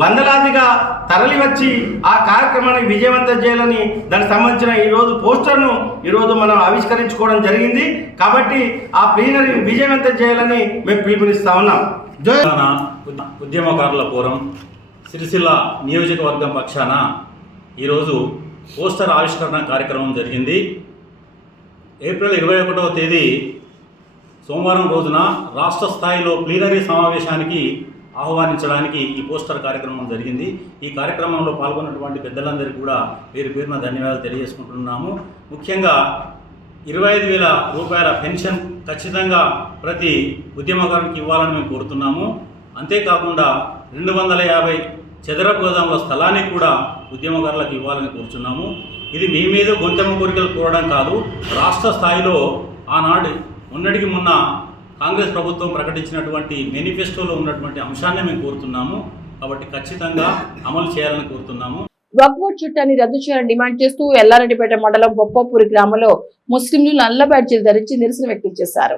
వందలాదిగా తరలివచ్చి ఆ కార్యక్రమాన్ని విజయవంతం చేయాలని దానికి సంబంధించిన ఈరోజు పోస్టర్ను ఈరోజు మనం ఆవిష్కరించుకోవడం జరిగింది. కాబట్టి ఆ ప్లీనరీని విజయవంతం చేయాలని మేము పిలుపునిస్తా ఉన్నాం. ఉద్యమకారుల ఫోరం సిరిసిల్ల నియోజకవర్గం పక్షాన ఈరోజు పోస్టర్ ఆవిష్కరణ కార్యక్రమం జరిగింది. ఏప్రిల్ 21వ తేదీ సోమవారం రోజున రాష్ట్ర స్థాయిలో ప్లీనరీ సమావేశానికి ఆహ్వానించడానికి ఈ పోస్టర్ కార్యక్రమం జరిగింది. ఈ కార్యక్రమంలో పాల్గొన్నటువంటి పెద్దలందరికీ కూడా పేరు పేరున ధన్యవాదాలు తెలియజేసుకుంటున్నాము. ముఖ్యంగా 25,000 రూపాయల పెన్షన్ ఖచ్చితంగా ప్రతి ఉద్యమకారునికి ఇవ్వాలని మేము కోరుతున్నాము. అంతేకాకుండా 250 చదరపు గజాల స్థలాన్ని కూడా ఉద్యమకారులకు ఇవ్వాలని కోరుచున్నాము. ఇది మీ మీద గొంతెమ్మ కోరికలు కోరడం కాదు, రాష్ట్ర స్థాయిలో ఆనాడు మొన్నటికి మొన్న కాంగ్రెస్ ప్రభుత్వం ప్రకటించినటువంటి మేనిఫెస్టోలో ఉన్నటువంటి అంశాన్ని మేము కోరుతున్నాము. కాబట్టి ఖచ్చితంగా అమలు చేయాలని కోరుతున్నాము. వక్ఫ్ బోర్డు చట్టాన్ని రద్దు చేయాలని డిమాండ్ చేస్తూ ఎల్లారెడ్డిపేట మండలం బొప్పాపూరి గ్రామంలో ముస్లింలు నల్ల బ్యాడ్జీలు ధరించి నిరసన వ్యక్తం చేశారు.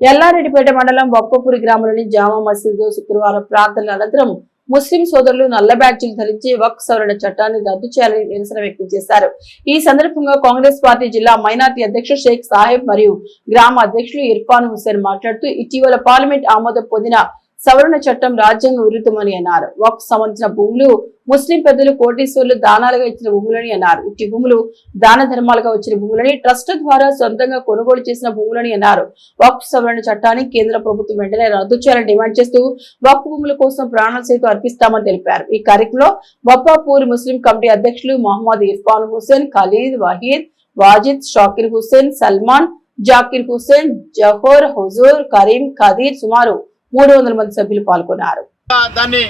ఎల్లారెడ్డిపేట మండలం బొప్పాపూరి గ్రామంలోని జామా మసీదులో శుక్రవారం ప్రార్థనల అనంతరం ముస్లిం సోదరులు నల్ల బ్యాడ్జీలు ధరించి వక్ఫ్ సవరణ చట్టాన్ని రద్దు చేయాలని నిరసన వ్యక్తం చేశారు. ఈ సందర్భంగా కాంగ్రెస్ పార్టీ జిల్లా మైనార్టీ అధ్యక్షుడు షేక్ సాహెబ్ మరియు గ్రామ అధ్యక్షులు ఇర్ఫాన్ హుస్సేన్ మాట్లాడుతూ ఇటీవల పార్లమెంట్ ఆమోదం పొందిన సవరణ చట్టం రాజ్యాంగ విరుద్ధమని అన్నారు. వక్ఫ్ సంబంధించిన భూములు ముస్లిం పెద్దలు కోటీశ్వర్లు దానాలుగా ఇచ్చిన భూములని అన్నారు. ఇట్టి భూములు దాన ధర్మాలుగా వచ్చిన భూములని ట్రస్ట్ ద్వారా సొంతంగా కొనుగోలు చేసిన భూములని అన్నారు. వక్ఫ్ సవరణ చట్టాన్ని కేంద్ర ప్రభుత్వం వెంటనే రద్దు చేయాలని డిమాండ్ చేస్తూ వక్ఫ్ భూముల కోసం ప్రాణాల సైతం అర్పిస్తామని తెలిపారు. ఈ కార్యక్రమంలో బొప్పాపూర్ ముస్లిం కమిటీ అధ్యక్షులు మహమ్మద్ ఇర్ఫాన్ హుస్సేన్, ఖలీద్, వహీద్, వాజిద్, షాకిర్ హుస్సేన్, సల్మాన్, జాకిర్ హుస్సేన్, జహోర్, హుజూర్, కరీం, ఖదీర్ సుమారు 300 మంది సభ్యులు పాల్గొన్నారు. దాన్ని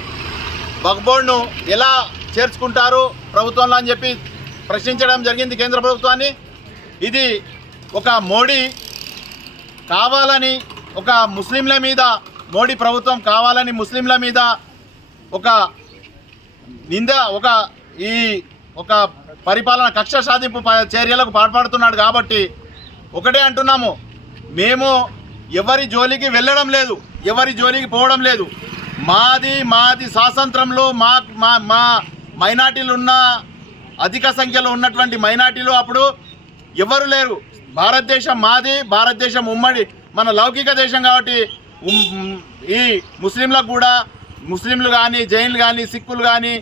వక్ఫ్ బోర్డును ఎలా చేర్చుకుంటారు ప్రభుత్వంలో అని చెప్పి ప్రశ్నించడం జరిగింది కేంద్ర ప్రభుత్వాన్ని. ఇది ఒక మోడీ కావాలని ఒక ముస్లింల మీద మోడీ ప్రభుత్వం కావాలని ముస్లింల మీద ఒక నింద ఒక పరిపాలన కక్ష సాధింపు చర్యలకు పాల్పడుతున్నాడు. కాబట్టి ఒకటే అంటున్నాము, మేము ఎవరి జోలికి వెళ్ళడం లేదు, ఎవరి జోలికి పోవడం లేదు. మాది స్వాతంత్రంలో మా మైనార్టీలు ఉన్న అధిక సంఖ్యలో ఉన్నటువంటి మైనార్టీలు అప్పుడు ఎవరు లేరు. భారతదేశం మాది, భారతదేశం ఉమ్మడి మన లౌకిక దేశం. కాబట్టి ఈ ముస్లింలకు కూడా ముస్లింలు కానీ, జైన్లు కానీ, సిక్కులు కానీ,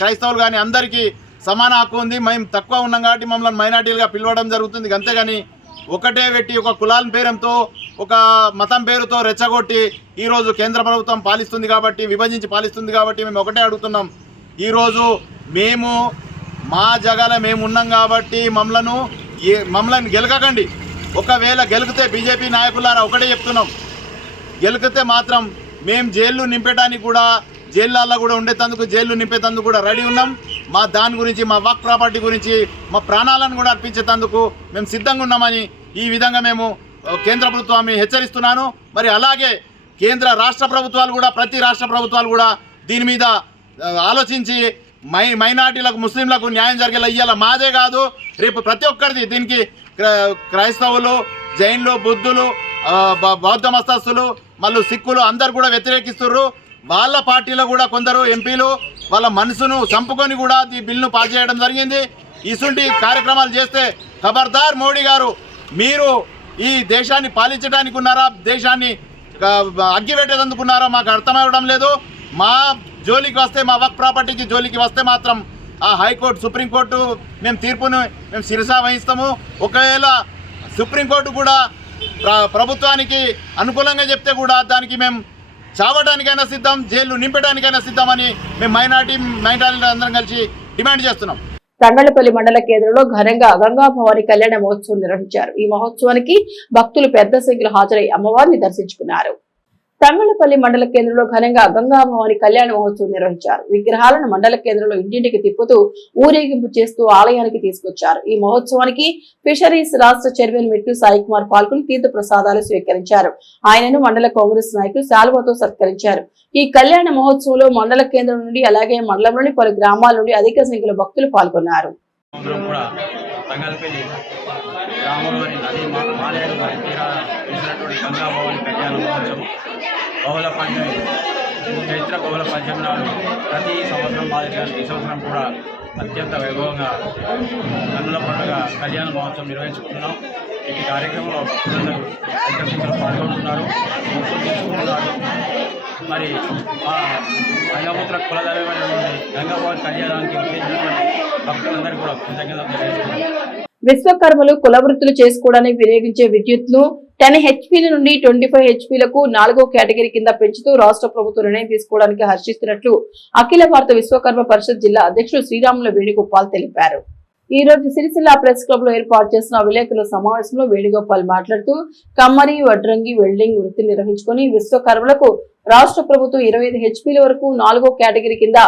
క్రైస్తవులు కానీ అందరికీ సమాన హక్కు ఉంది. మేము తక్కువ ఉన్నాం కాబట్టి మమ్మల్ని మైనార్టీలుగా పిలవడం జరుగుతుంది. అంతేగాని ఒకటే పెట్టి ఒక కులాల పేరుతో ఒక మతం పేరుతో రెచ్చగొట్టి ఈరోజు కేంద్ర ప్రభుత్వం పాలిస్తుంది కాబట్టి, విభజించి పాలిస్తుంది కాబట్టి మేము ఒకటే అడుగుతున్నాం. ఈరోజు మేము మా జగాలో మేము ఉన్నాం కాబట్టి మమ్మల్ని గెలకకండి. ఒకవేళ గెలికితే బీజేపీ నాయకులారా ఒకటే చెప్తున్నాం, గెలికితే మాత్రం మేము జైళ్ళు నింపేయడానికి కూడా జైళ్ళల్లో కూడా ఉండేటందుకు జైళ్ళు నింపేటందుకు కూడా రెడీ ఉన్నాం. దాని గురించి మా వక్ఫ్ ప్రాపర్టీ గురించి మా ప్రాణాలను కూడా అర్పించేటందుకు మేము సిద్ధంగా ఉన్నామని ఈ విధంగా మేము కేంద్ర ప్రభుత్వాన్ని హెచ్చరిస్తున్నాను. మరి అలాగే రాష్ట్ర ప్రభుత్వాలు కూడా ప్రతి రాష్ట్ర ప్రభుత్వాలు కూడా దీని మీద ఆలోచించి మైనార్టీలకు ముస్లింలకు న్యాయం జరిగేలా ఇయ్యాల. మాదే కాదు, రేపు ప్రతి ఒక్కరిది దీనికి క్రైస్తవులు, జైన్లు, బుద్ధులు, బౌద్ధ మతస్థులు, మళ్ళీ సిక్కులు అందరు కూడా వ్యతిరేకిస్తున్నారు. వాళ్ళ పార్టీలో కూడా కొందరు ఎంపీలు వాళ్ళ మనసును చంపుకొని కూడా ఈ బిల్లును పాస్ చేయడం జరిగింది. ఇటువంటి కార్యక్రమాలు చేస్తే ఖబర్దార్ మోడీ గారు, మీరు ఈ దేశాన్ని పాలించడానికి ఉన్నారా, దేశాన్ని అగ్గిపెట్టేందుకున్నారా మాకు అర్థమవడం లేదు. మా జోలికి వస్తే, మా వక్ఫ్ ప్రాపర్టీకి జోలికి వస్తే మాత్రం ఆ హైకోర్టు, సుప్రీంకోర్టు మేము తీర్పును మేము శిరసా వహిస్తాము. ఒకవేళ సుప్రీంకోర్టు కూడా ప్రభుత్వానికి అనుకూలంగా చెప్తే కూడా దానికి మేము చావడానికైనా సిద్ధం, జైలు నింపడానికైనా సిద్ధమని మేము మైనారిటీలు అందరం కలిసి డిమాండ్ చేస్తున్నాం. తంగళ్లపల్లి మండల కేంద్రంలో ఘనంగా గంగా భవాని కళ్యాణ మహోత్సవం నిర్వహించారు. ఈ మహోత్సవానికి భక్తులు పెద్ద సంఖ్యలో హాజరై అమ్మవారిని దర్శించుకున్నారు. తంగళ్లపల్లి మండల కేంద్రంలో ఘనంగా గంగా భవాని కళ్యాణ మహోత్సవం నిర్వహించారు. విగ్రహాలను మండల కేంద్రంలో ఇంటింటికి తిప్పుతూ ఊరేగింపు చేస్తూ ఆలయానికి తీసుకొచ్చారు. ఈ మహోత్సవానికి ఫిషరీస్ రాష్ట్ర చైర్మన్ మెట్టు సాయి కుమార్ పాల్గొని తీర్థ ప్రసాదాలు స్వీకరించారు. ఆయనను మండల కాంగ్రెస్ నాయకులు శాలువాతో సత్కరించారు. ఈ కళ్యాణ మహోత్సవంలో మండల కేంద్రం నుండి అలాగే మండలంలోని పలు గ్రామాల నుండి అధిక సంఖ్యలో భక్తులు పాల్గొన్నారు. బహుళ పంచమి, చైత్ర బహుళ పంచమి నాడు ప్రతి సంవత్సరం మాదిరిగా ఈ సంవత్సరం కూడా అత్యంత వైభవంగా కన్నుల పండుగ కళ్యాణ మహోత్సవం నిర్వహించుకుంటున్నాం. ఈ కార్యక్రమంలో భక్తులందరూ అధిక సంఖ్యలో పాల్గొంటున్నారు, తీసుకుంటున్నారు. మరి ఆ గంగాపుత్ర కులదైవమైనటువంటి గంగాభవాని కళ్యాణానికి విచ్చేసినటువంటి భక్తులందరూ కూడా కృతజ్ఞతలు తెలియజేస్తున్నారు. విశ్వకర్మలు కుల వృత్తులు చేసుకోవడానికి వినియోగించే విద్యుత్ ను 10 హెచ్పీల నుండి 25 హెచ్పీలకు 4వ కేటగిరీ కింద పెంచుతూ రాష్ట్ర ప్రభుత్వం నిర్ణయం తీసుకోవడానికి హర్షిస్తున్నట్లు అఖిల భారత విశ్వకర్మ పరిషత్ జిల్లా అధ్యక్షుడు శ్రీరాముల వేణుగోపాల్ తెలిపారు. ఈ రోజు సిరిసిల్ల ప్రెస్ క్లబ్ లో ఏర్పాటు చేసిన విలేకరుల సమావేశంలో వేణుగోపాల్ మాట్లాడుతూ కమ్మరి, వడ్రంగి, వెల్డింగ్ వృత్తిని నిర్వహించుకుని విశ్వకర్మలకు రాష్ట్ర ప్రభుత్వం 25 హెచ్పీల వరకు 4వ కేటగిరీ కింద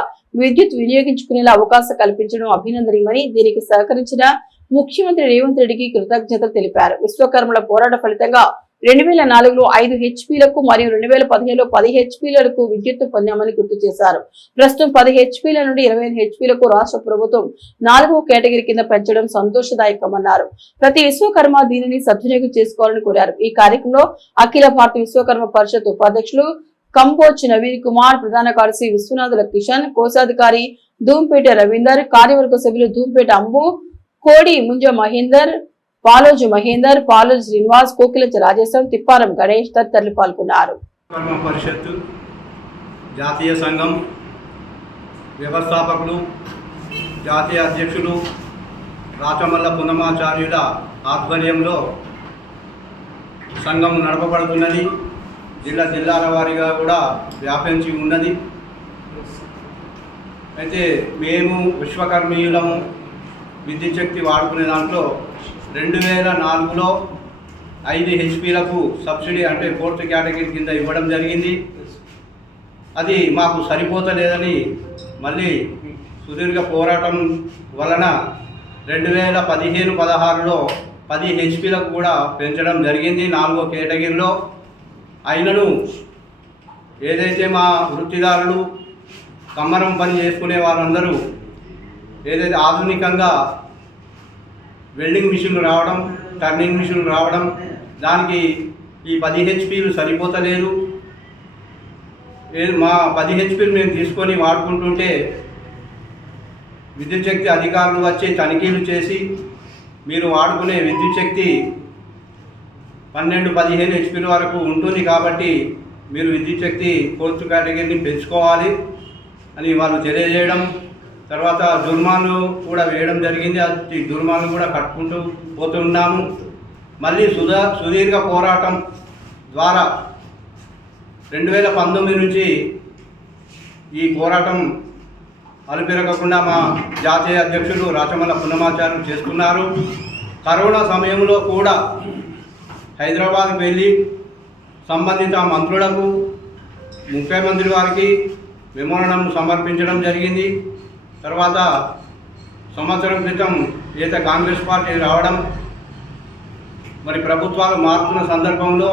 విద్యుత్ వినియోగించుకునేలా అవకాశం కల్పించడం అభినందనీయమని, దీనికి సహకరించిన ముఖ్యమంత్రి రేవంత్ రెడ్డికి కృతజ్ఞతలు తెలిపారు. విశ్వకర్మల పోరాట ఫలితంగా 2004లో 5 హెచ్పీలకు మరియు 2015లో 10 హెచ్పీలకు విద్యుత్ పొందామని గుర్తు చేశారు. ప్రస్తుతం 10 హెచ్పీల నుండి 25 హెచ్పీలకు రాష్ట్ర ప్రభుత్వం 4వ కేటగిరీ కింద పెంచడం సంతోషదాయకమన్నారు. ప్రతి విశ్వకర్మ దీనిని సద్వినియోగం చేసుకోవాలని కోరారు. ఈ కార్యక్రమంలో అఖిల భారత విశ్వకర్మ పరిషత్ ఉపాధ్యక్షులు కంబోజ్ నవీన్ కుమార్, ప్రధాన కార్యదర్శి విశ్వనాథుల కిషన్, కోశాధికారి ధూంపేట రవీందర్, కార్యవర్గ సభ్యులు ధూంపేట అంబు, కోడి ముంజ మహేందర్, పాలోజు మహేందర్, పాలోజు శ్రీనివాస్, కోకిలంచ రాజేశ్వరం, తిప్పారం గణేష్ తదితరులు పాల్గొన్నారు. పరిషత్ జాతీయ సంఘం వ్యవస్థాపకులు జాతీయ అధ్యక్షులు రాచమల్ల పున్నమాచార్యుల ఆధ్వర్యంలో సంఘం నడపబడుతున్నది. జిల్లాల వారీగా కూడా వ్యాపించి ఉన్నది. అయితే మేము విశ్వకర్మీయులము విద్యుత్ శక్తి వాడుకునే దాంట్లో 2004లో 5 హెచ్పీలకు సబ్సిడీ అంటే 4th కేటగిరీ కింద ఇవ్వడం జరిగింది. అది మాకు సరిపోతలేదని మళ్ళీ సుదీర్ఘ పోరాటం వలన 2015-16లో 10 హెచ్పీలకు కూడా పెంచడం జరిగింది 4వ కేటగిరీలో. అయినను ఏదైతే మా వృత్తిదారులు కమ్మరం పని చేసుకునే వాళ్ళందరూ ఏదైతే ఆధునికంగా వెల్డింగ్ మిషన్లు రావడం, టర్నింగ్ మిషన్లు రావడం, దానికి ఈ 10 హెచ్పీలు సరిపోతలేదు. మా 10 హెచ్పీలు మేము తీసుకొని వాడుకుంటుంటే విద్యుత్ శక్తి అధికారులు వచ్చి తనిఖీలు చేసి మీరు వాడుకునే విద్యుత్ శక్తి 12-15 హెచ్పీల వరకు ఉంటుంది కాబట్టి మీరు విద్యుత్ శక్తి 4th కేటగిరీని పెంచుకోవాలి అని వాళ్ళు తెలియజేయడం, తర్వాత జుర్మాను కూడా వేయడం జరిగింది. అది జుర్మాను కూడా కట్టుకుంటూ పోతున్నాము. మళ్ళీ సుదీర్ఘ పోరాటం ద్వారా 2019 నుంచి ఈ పోరాటం అలుపెరగకుండా మా జాతీయ అధ్యక్షులు రాచమల్ల పున్నమాచార్యులు చేస్తున్నారు. కరోనా సమయంలో కూడా హైదరాబాద్కి వెళ్ళి సంబంధిత మంత్రులకు, ముఖ్యమంత్రి వారికి మెమోరాండం సమర్పించడం జరిగింది. తర్వాత సంవత్సరం క్రితం ఏదైతే కాంగ్రెస్ పార్టీ రావడం, మరి ప్రభుత్వాలు మారుతున్న సందర్భంలో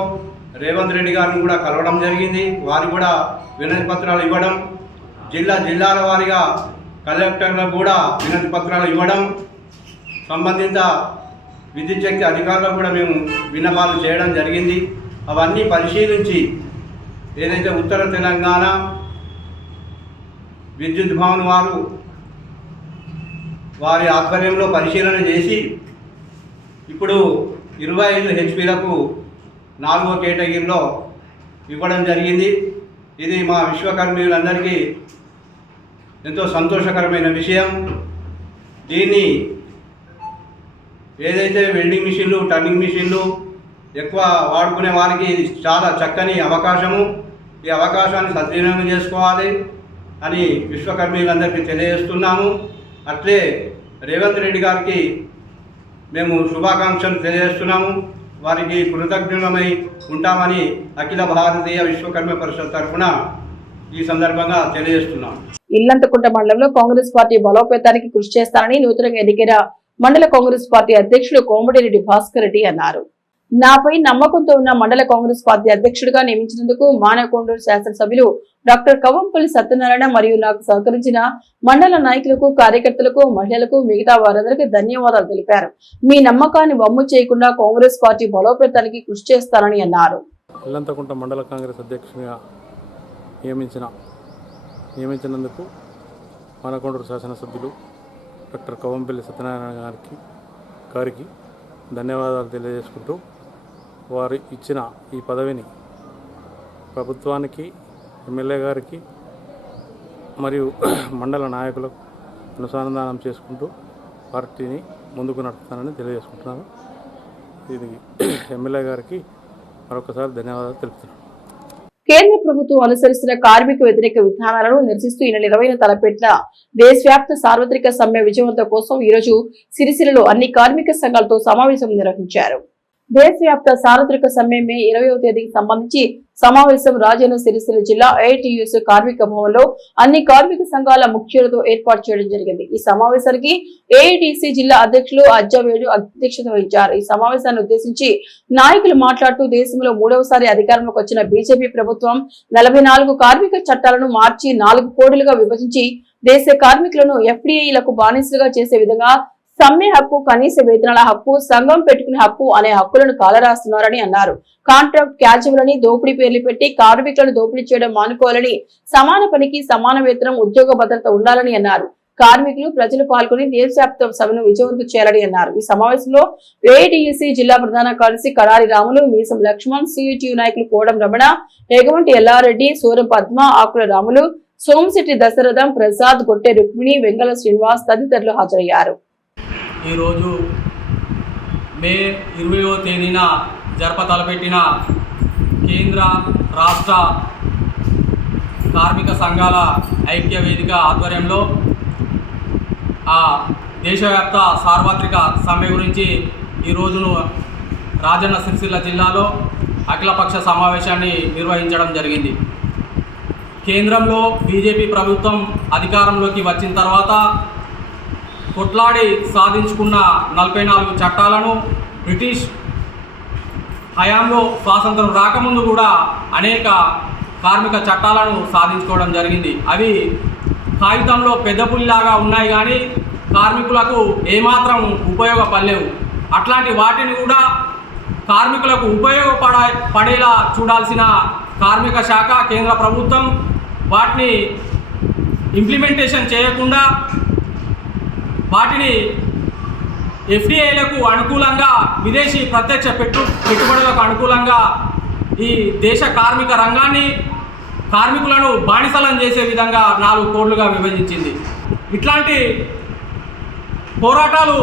రేవంత్ రెడ్డి గారిని కూడా కలవడం జరిగింది. వారు కూడా వినతి పత్రాలు ఇవ్వడం, జిల్లాల వారీగా కలెక్టర్లకు కూడా వినతి పత్రాలు ఇవ్వడం, సంబంధిత విద్యుత్ శక్తి అధికారులకు కూడా మేము విన్నపాలు చేయడం జరిగింది. అవన్నీ పరిశీలించి ఏదైతే ఉత్తర తెలంగాణ విద్యుత్ భవన్ వారి ఆధ్వర్యంలో పరిశీలన చేసి ఇప్పుడు 25 హెచ్పీలకు 4వ కేటగిరీలో ఇవ్వడం జరిగింది. ఇది మా విశ్వకర్మీయులందరికీ ఎంతో సంతోషకరమైన విషయం. దీన్ని ఏదైతే వెల్డింగ్ మిషన్లు, టర్నింగ్ మిషన్లు ఎక్కువ వాడుకునే వారికి ఇది చాలా చక్కని అవకాశము. ఈ అవకాశాన్ని సద్వినియోగం చేసుకోవాలి అని విశ్వకర్మీయులందరికీ తెలియజేస్తున్నాము. అట్లే రేవంత్ రెడ్డి గారికి మేము శుభాకాంక్షలు తెలియజేస్తున్నాము. వారికి కృతజ్ఞులమై ఉంటామని అఖిల భారతీయ విశ్వకర్మ పరిషత్ తరఫున ఈ సందర్భంగా తెలియజేస్తున్నాం. ఇల్లంతకుంట మండలంలో కాంగ్రెస్ పార్టీ బలోపేతానికి కృషి చేస్తానని నూతనంగా ఎన్నికైన మండల కాంగ్రెస్ పార్టీ అధ్యక్షుడు కోమటిరెడ్డి భాస్కర్ రెడ్డి అన్నారు. నాపై నమ్మకంతో ఉన్న మండల కాంగ్రెస్ పార్టీ అధ్యక్షుడిగా నియమించినందుకు మానకొండూరు శాసనసభ్యులు డాక్టర్ కవంపల్లి సత్యనారాయణ మరియు నాకు సహకరించిన మండల నాయకులకు, కార్యకర్తలకు, మహిళలకు, మిగతా వారందరికీ ధన్యవాదాలు తెలిపారు. మీ నమ్మకాన్ని వమ్ము చేయకుండా కాంగ్రెస్ పార్టీ బలోపేతానికి కృషి చేస్తానని అన్నారు. ఇల్లంతకుంట మండల కాంగ్రెస్ అధ్యక్షునిగా నియమించినందుకు మానకొండూరు శాసనసభ్యులు డాక్టర్ కవంపల్లి సత్యనారాయణ గారికి ధన్యవాదాలు తెలియజేసుకుంటూ వారు ఇచ్చిన ఈ పదవిని ప్రభుత్వానికి, ఎమ్మెల్యే గారికి మరియు మండల నాయకులకు అనుసంధానం చేసుకుంటూ పార్టీని ముందుకు నడుపుతానని తెలియజేసుకుంటున్నాను. ఇది ఎమ్మెల్యే గారికి మరొకసారి ధన్యవాదాలు తెలుపుతున్నాను. కేంద్ర ప్రభుత్వం అనుసరిస్తున్న కార్మిక వ్యతిరేక విధానాలను నిరసిస్తూ ఈ నెల 20న తలపెట్టిన దేశవ్యాప్త సార్వత్రిక సమ్మె విజయవంతం కోసం ఈ రోజు సిరిసిల్లలో అన్ని కార్మిక సంఘాలతో సమావేశం నిర్వహించారు. దేశవ్యాప్త సార్వత్రిక సమ్మె మే 20వ తేదీకి సంబంధించి సమావేశం రాజన్న సిరిసిల్ల జిల్లా ఏఐటియుసి కార్మిక భవన్లో అన్ని కార్మిక సంఘాల ముఖ్యులతో ఏర్పాటు చేయడం జరిగింది. ఈ సమావేశానికి ఏఐటిసి జిల్లా అధ్యక్షులు అజ్జవేడు అధ్యక్షత వహించారు. ఈ సమావేశాన్ని ఉద్దేశించి నాయకులు మాట్లాడుతూ దేశంలో మూడవసారి అధికారంలోకి వచ్చిన బీజేపీ ప్రభుత్వం 44 కార్మిక చట్టాలను మార్చి 4 కోడులుగా విభజించి దేశ కార్మికులను ఎఫ్డీఐలకు బానిసలుగా చేసే విధంగా సమ్మె హక్కు, కనీస వేతనాల హక్కు, సంఘం పెట్టుకునే హక్కు అనే హక్కులను కాలరాస్తున్నారని అన్నారు. కాంట్రాక్ట్ క్యాజువల్ దోపిడీ పేర్లు పెట్టి కార్మికులను దోపిడీ చేయడం మానుకోవాలని, సమాన పనికి సమాన వేతనం, ఉద్యోగ భద్రత ఉండాలని అన్నారు. కార్మికులు, ప్రజలు పాల్గొని దేశవ్యాప్త సభను విజయవంతం చేయాలని అన్నారు. ఈ సమావేశంలో ఏఐటియుసి జిల్లా ప్రధాన కార్యదర్శి కడారి రాములు, మీసం లక్ష్మణ్, సిఐటియు నాయకులు కోడం రమణ, ఎగవంటి ఎల్లారెడ్డి, సూరం పద్మ, ఆకుల రాములు, సోమశెట్టి దశరథం, ప్రసాద్, గొట్టె రుక్మిణి, వెంగళ శ్రీనివాస్ తదితరులు హాజరయ్యారు. ఈరోజు మే 20వ తేదీన తలపెట్టిన కేంద్ర రాష్ట్ర కార్మిక సంఘాల ఐక్య వేదిక ఆధ్వర్యంలో దేశవ్యాప్త సార్వత్రిక సమ్మె గురించి ఈరోజును రాజన్న సిరిసిల్ల జిల్లాలో అఖిలపక్ష సమావేశాన్ని నిర్వహించడం జరిగింది. కేంద్రంలో బీజేపీ ప్రభుత్వం అధికారంలోకి వచ్చిన తర్వాత కొట్లాడి సాధించుకున్న 44 చట్టాలను బ్రిటిష్ హయాంలో స్వాతంత్రం రాకముందు కూడా అనేక కార్మిక చట్టాలను సాధించుకోవడం జరిగింది. అవి కాగితంలో పెద్ద పులిలాగా ఉన్నాయి కానీ కార్మికులకు ఏమాత్రం ఉపయోగపడలేవు. అట్లాంటి వాటిని కూడా కార్మికులకు ఉపయోగపడేలా చూడాల్సిన కార్మిక శాఖ, కేంద్ర ప్రభుత్వం వాటిని ఇంప్లిమెంటేషన్ చేయకుండా వాటిని ఎఫ్డీఐలకు అనుకూలంగా, విదేశీ ప్రత్యక్ష పెట్టుబడులకు అనుకూలంగా ఈ దేశ కార్మిక రంగాన్ని, కార్మికులను బానిసలను చేసే విధంగా 4 కోడ్లుగా విభజించింది. ఇట్లాంటి పోరాటాలు,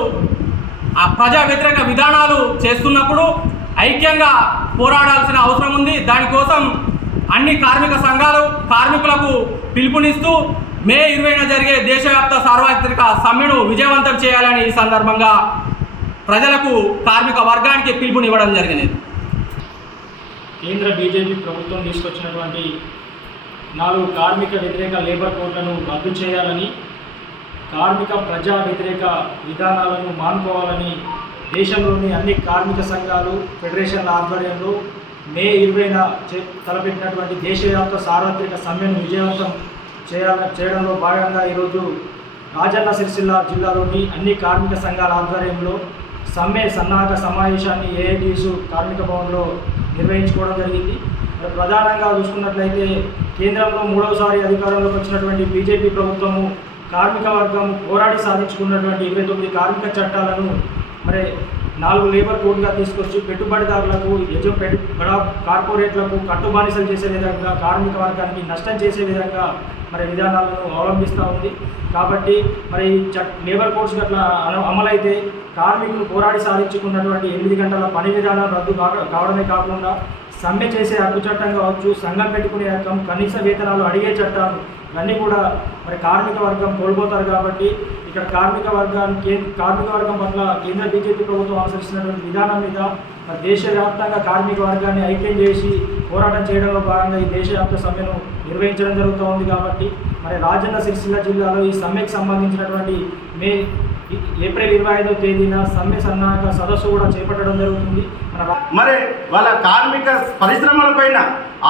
ప్రజా వ్యతిరేక విధానాలు చేస్తున్నప్పుడు ఐక్యంగా పోరాడాల్సిన అవసరం ఉంది. దానికోసం అన్ని కార్మిక సంఘాలు కార్మికులకు పిలుపునిస్తూ మే 20న జరిగే దేశవ్యాప్త సార్వత్రిక సమ్మెను విజయవంతం చేయాలని ఈ సందర్భంగా ప్రజలకు, కార్మిక వర్గానికి పిలుపునివ్వడం జరిగింది. కేంద్ర బీజేపీ ప్రభుత్వం తీసుకొచ్చినటువంటి 4 కార్మిక వ్యతిరేక లేబర్ కోడ్లను రద్దు చేయాలని, కార్మిక ప్రజా వ్యతిరేక విధానాలను మానుకోవాలని దేశంలోని అన్ని కార్మిక సంఘాలు, ఫెడరేషన్ల ఆధ్వర్యంలో మే 20న తలపెట్టినటువంటి దేశవ్యాప్త సార్వత్రిక సమ్మెను విజయవంతం చేయడంలో భాగంగా ఈరోజు రాజన్న సిరిసిల్ల జిల్లాలోని అన్ని కార్మిక సంఘాల ఆధ్వర్యంలో సమ్మె సన్నాహక సమావేశాన్ని ఏఐటియుసి కార్మిక భవన్లో నిర్వహించుకోవడం జరిగింది. ప్రధానంగా చూసుకున్నట్లయితే కేంద్రంలో 3వసారి అధికారంలోకి వచ్చినటువంటి బీజేపీ ప్రభుత్వము కార్మిక వర్గం పోరాడి సాధించుకున్నటువంటి 29 కార్మిక చట్టాలను 4 లేబర్ కోడ్గా తీసుకొచ్చి పెట్టుబడిదారులకు, కార్పొరేట్లకు కట్టుబానిసలు చేసే విధంగా, కార్మిక వర్గానికి నష్టం చేసే విధంగా విధానాలను అవలంబిస్తూ ఉంది. కాబట్టి లేబర్ కోడ్స్ అట్లా అమలైతే కార్మికులు పోరాడి సాధించుకున్నటువంటి 8 గంటల పని విధానం రద్దు కావడమే కాకుండా సమ్మె చేసే హక్కు చట్టం కావచ్చు, సంఘం పెట్టుకునే హక్కు, కనీస వేతనాలు అడిగే చట్టాలు ఇవన్నీ కూడా కార్మిక వర్గం కోల్పోతారు. కాబట్టి ఇక్కడ కార్మిక వర్గం పట్ల కేంద్ర బీజేపీ ప్రభుత్వం అనుసరిస్తున్నటువంటి విధానం మీద దేశవ్యాప్తంగా కార్మిక వర్గాన్ని ఐక్యం చేసి పోరాటం చేయడంలో భాగంగా ఈ దేశవ్యాప్త సమ్మెను నిర్వహించడం జరుగుతూ ఉంది. కాబట్టి రాజన్న సిరిసిల్ల జిల్లాలో ఈ సమ్మెకు సంబంధించినటువంటి ఏప్రిల్ 25వ తేదీన సమ్మె సన్నాహక సదస్సు కూడా చేపట్టడం జరుగుతుంది. వాళ్ళ కార్మిక పరిశ్రమల పైన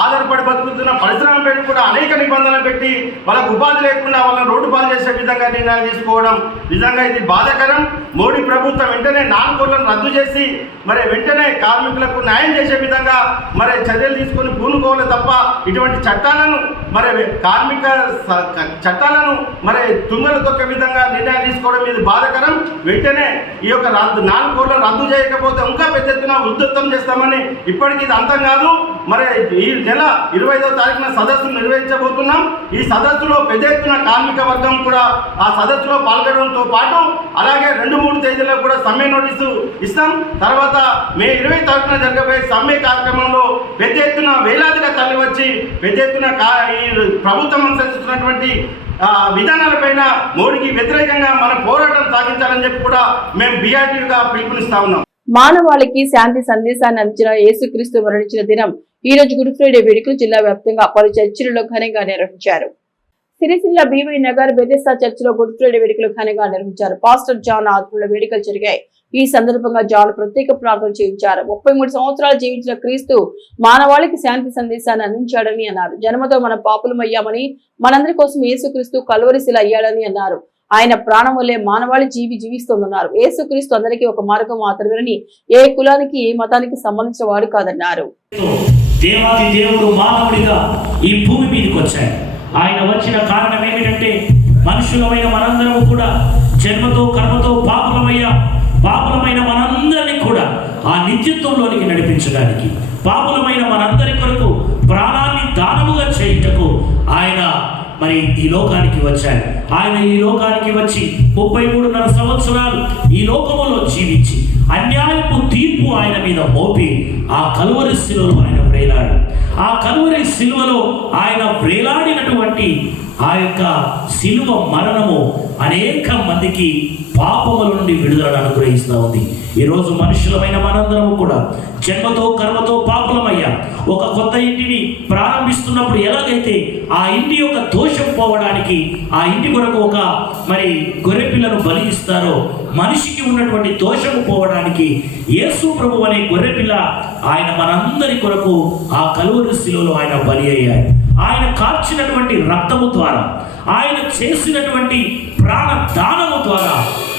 ఆధారపడి బతుకుతున్న పరిశ్రమపైన కూడా అనేక నిబంధనలు పెట్టి వాళ్ళకు ఉపాధి లేకుండా వాళ్ళని రోడ్డు పాలు చేసే విధంగా నిర్ణయాలు తీసుకోవడం నిజంగా ఇది బాధాకరం. మోడీ ప్రభుత్వం వెంటనే 4 కోడ్లను రద్దు చేసి వెంటనే కార్మికులకు న్యాయం చేసే విధంగా చర్యలు తీసుకొని పూనుకోవాలి తప్ప ఇటువంటి చట్టాలను కార్మిక చట్టాలను తుంగలు తొక్కే విధంగా నిర్ణయాలు తీసుకోవడం ఇది బాధాకరం. వెంటనే ఈ యొక్క 4 కోడ్లను రద్దు చేయకపోతే ఇంకా పెద్ద ఎత్తున ఉద్ధృతం చేస్తామని, ఇప్పటికీ ఇది అంతం కాదు. ఈ నెల 25వ తారీఖున సదస్సును నిర్వహించబోతున్నాం. ఈ సదస్సులో పెద్ద ఎత్తున కార్మిక వర్గం కూడా ఆ సదస్సులో పాల్గొనడంతో పాటు అలాగే 2-3 తేదీల్లో కూడా సమ్మె నోటీసు ఇస్తాం. తర్వాత మే 20 తారీఖున జరగబోయే సమ్మె కార్యక్రమంలో పెద్ద ఎత్తున వేలాదిగా తరలివచ్చి పెద్ద ఎత్తున ఈ ప్రభుత్వం అనుసరిస్తున్నటువంటి విధానాలపైన మోడీకి వ్యతిరేకంగా మన పోరాటం సాగించాలని చెప్పి కూడా మేము బీఆర్టీయూగా పిలుపునిస్తా ఉన్నాం. మానవాళికి శాంతి సందేశాన్ని అందించిన యేసుక్రీస్తు మరణించిన దినం ఈ రోజు గుడ్ ఫ్రైడే వేడుకలు జిల్లా వ్యాప్తంగా పలు చర్చిలలో ఘనంగా నిర్వహించారు. సిరిసిల్ల బీవై నగర్ బెథెస్దా చర్చిలో గుడ్ ఫ్రైడే వేడుకలు ఘనంగా నిర్వహించారు. పాస్టర్ జాన్ ఆధ్వర్యంలో వేడుకలు జరిగాయి. ఈ సందర్భంగా జాన్ ప్రత్యేక ప్రార్థన చేయించారు. 33 సంవత్సరాలు జీవించిన క్రీస్తు మానవాళికి శాంతి సందేశాన్ని అందించాడని అన్నారు. జన్మతో మన పాపులమయ్యామని, మనందరి కోసం యేసుక్రీస్తు కల్వరిశిల అయ్యాడని అన్నారు. ఆయన ప్రాణం వల్లే మానవాళి జీవిస్తోందన్నారు. యేసుక్రీస్తు అందరికీ ఒక మార్గం మాత్రమేనని, ఏ కులానికి ఏ మతానికి సంబంధించిన వాడు కాదన్నారు. దేవాది దేవుడు మానవుడిగా ఈ భూమి మీదకి వచ్చాడు. ఆయన వచ్చిన కారణం ఏమిటంటే మనుషులమైన మనందరము కూడా జన్మతో కర్మతో పాపులమైన మనందరినీ కూడా ఆ నిత్యత్వంలోనికి నడిపించడానికి, పాపులమైన మనందరి కొరకు ప్రాణాన్ని దానముగా చేయుటకు ఆయన మరి ఈ లోకానికి వచ్చాడు. ఆయన ఈ లోకానికి వచ్చి 33.5 సంవత్సరాలు ఈ లోకములో జీవించి అన్యాయపు తీర్పు ఆయన మీద మోపి ఆ కల్వరి శిలువలో ఆయన వేలాడు. ఆ కల్వరి శిలువలో ఆయన వేలాడినటువంటి ఆ యొక్క శిలువ మరణము అనేక మందికి పాపముల నుండి విడుదలను అనుగ్రహిస్తూ ఉంది. ఈరోజు మనుషులమైన మనందరము కూడా జన్మతో కర్మతో పాపులమయ్యా. ఒక కొత్త ఇంటిని ప్రారంభిస్తున్నప్పుడు ఎలాగైతే ఆ ఇంటి యొక్క దోషం పోవడానికి ఆ ఇంటి కొరకు ఒక మరి గొర్రెపిల్లను బలి ఇస్తారో, మనిషికి ఉన్నటువంటి దోషము పోవడానికి యేసు ప్రభు అనే గొర్రెపిల్ల ఆయన మనందరి కొరకు ఆ కల్వరి శిలువలో ఆయన బలి అయ్యాడు. ఆయన కార్చినటువంటి రక్తము ద్వారా, ఆయన చేసినటువంటి ప్రాణ దానము ద్వారా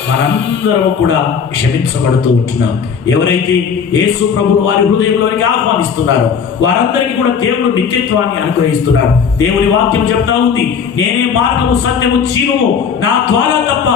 మనందరము కూడా క్షమించబడుతూ ఉంటున్నాం. ఎవరైతే యేసు ప్రభువును వారి హృదయంలోనికి ఆహ్వానిస్తున్నారో వారందరికీ కూడా దేవుడు నిత్యత్వాన్ని అనుగ్రహిస్తున్నాడు. దేవుని వాక్యం చెప్తా ఉంది, నేనే మార్గము సత్యము జీవము, నా ద్వారా తప్ప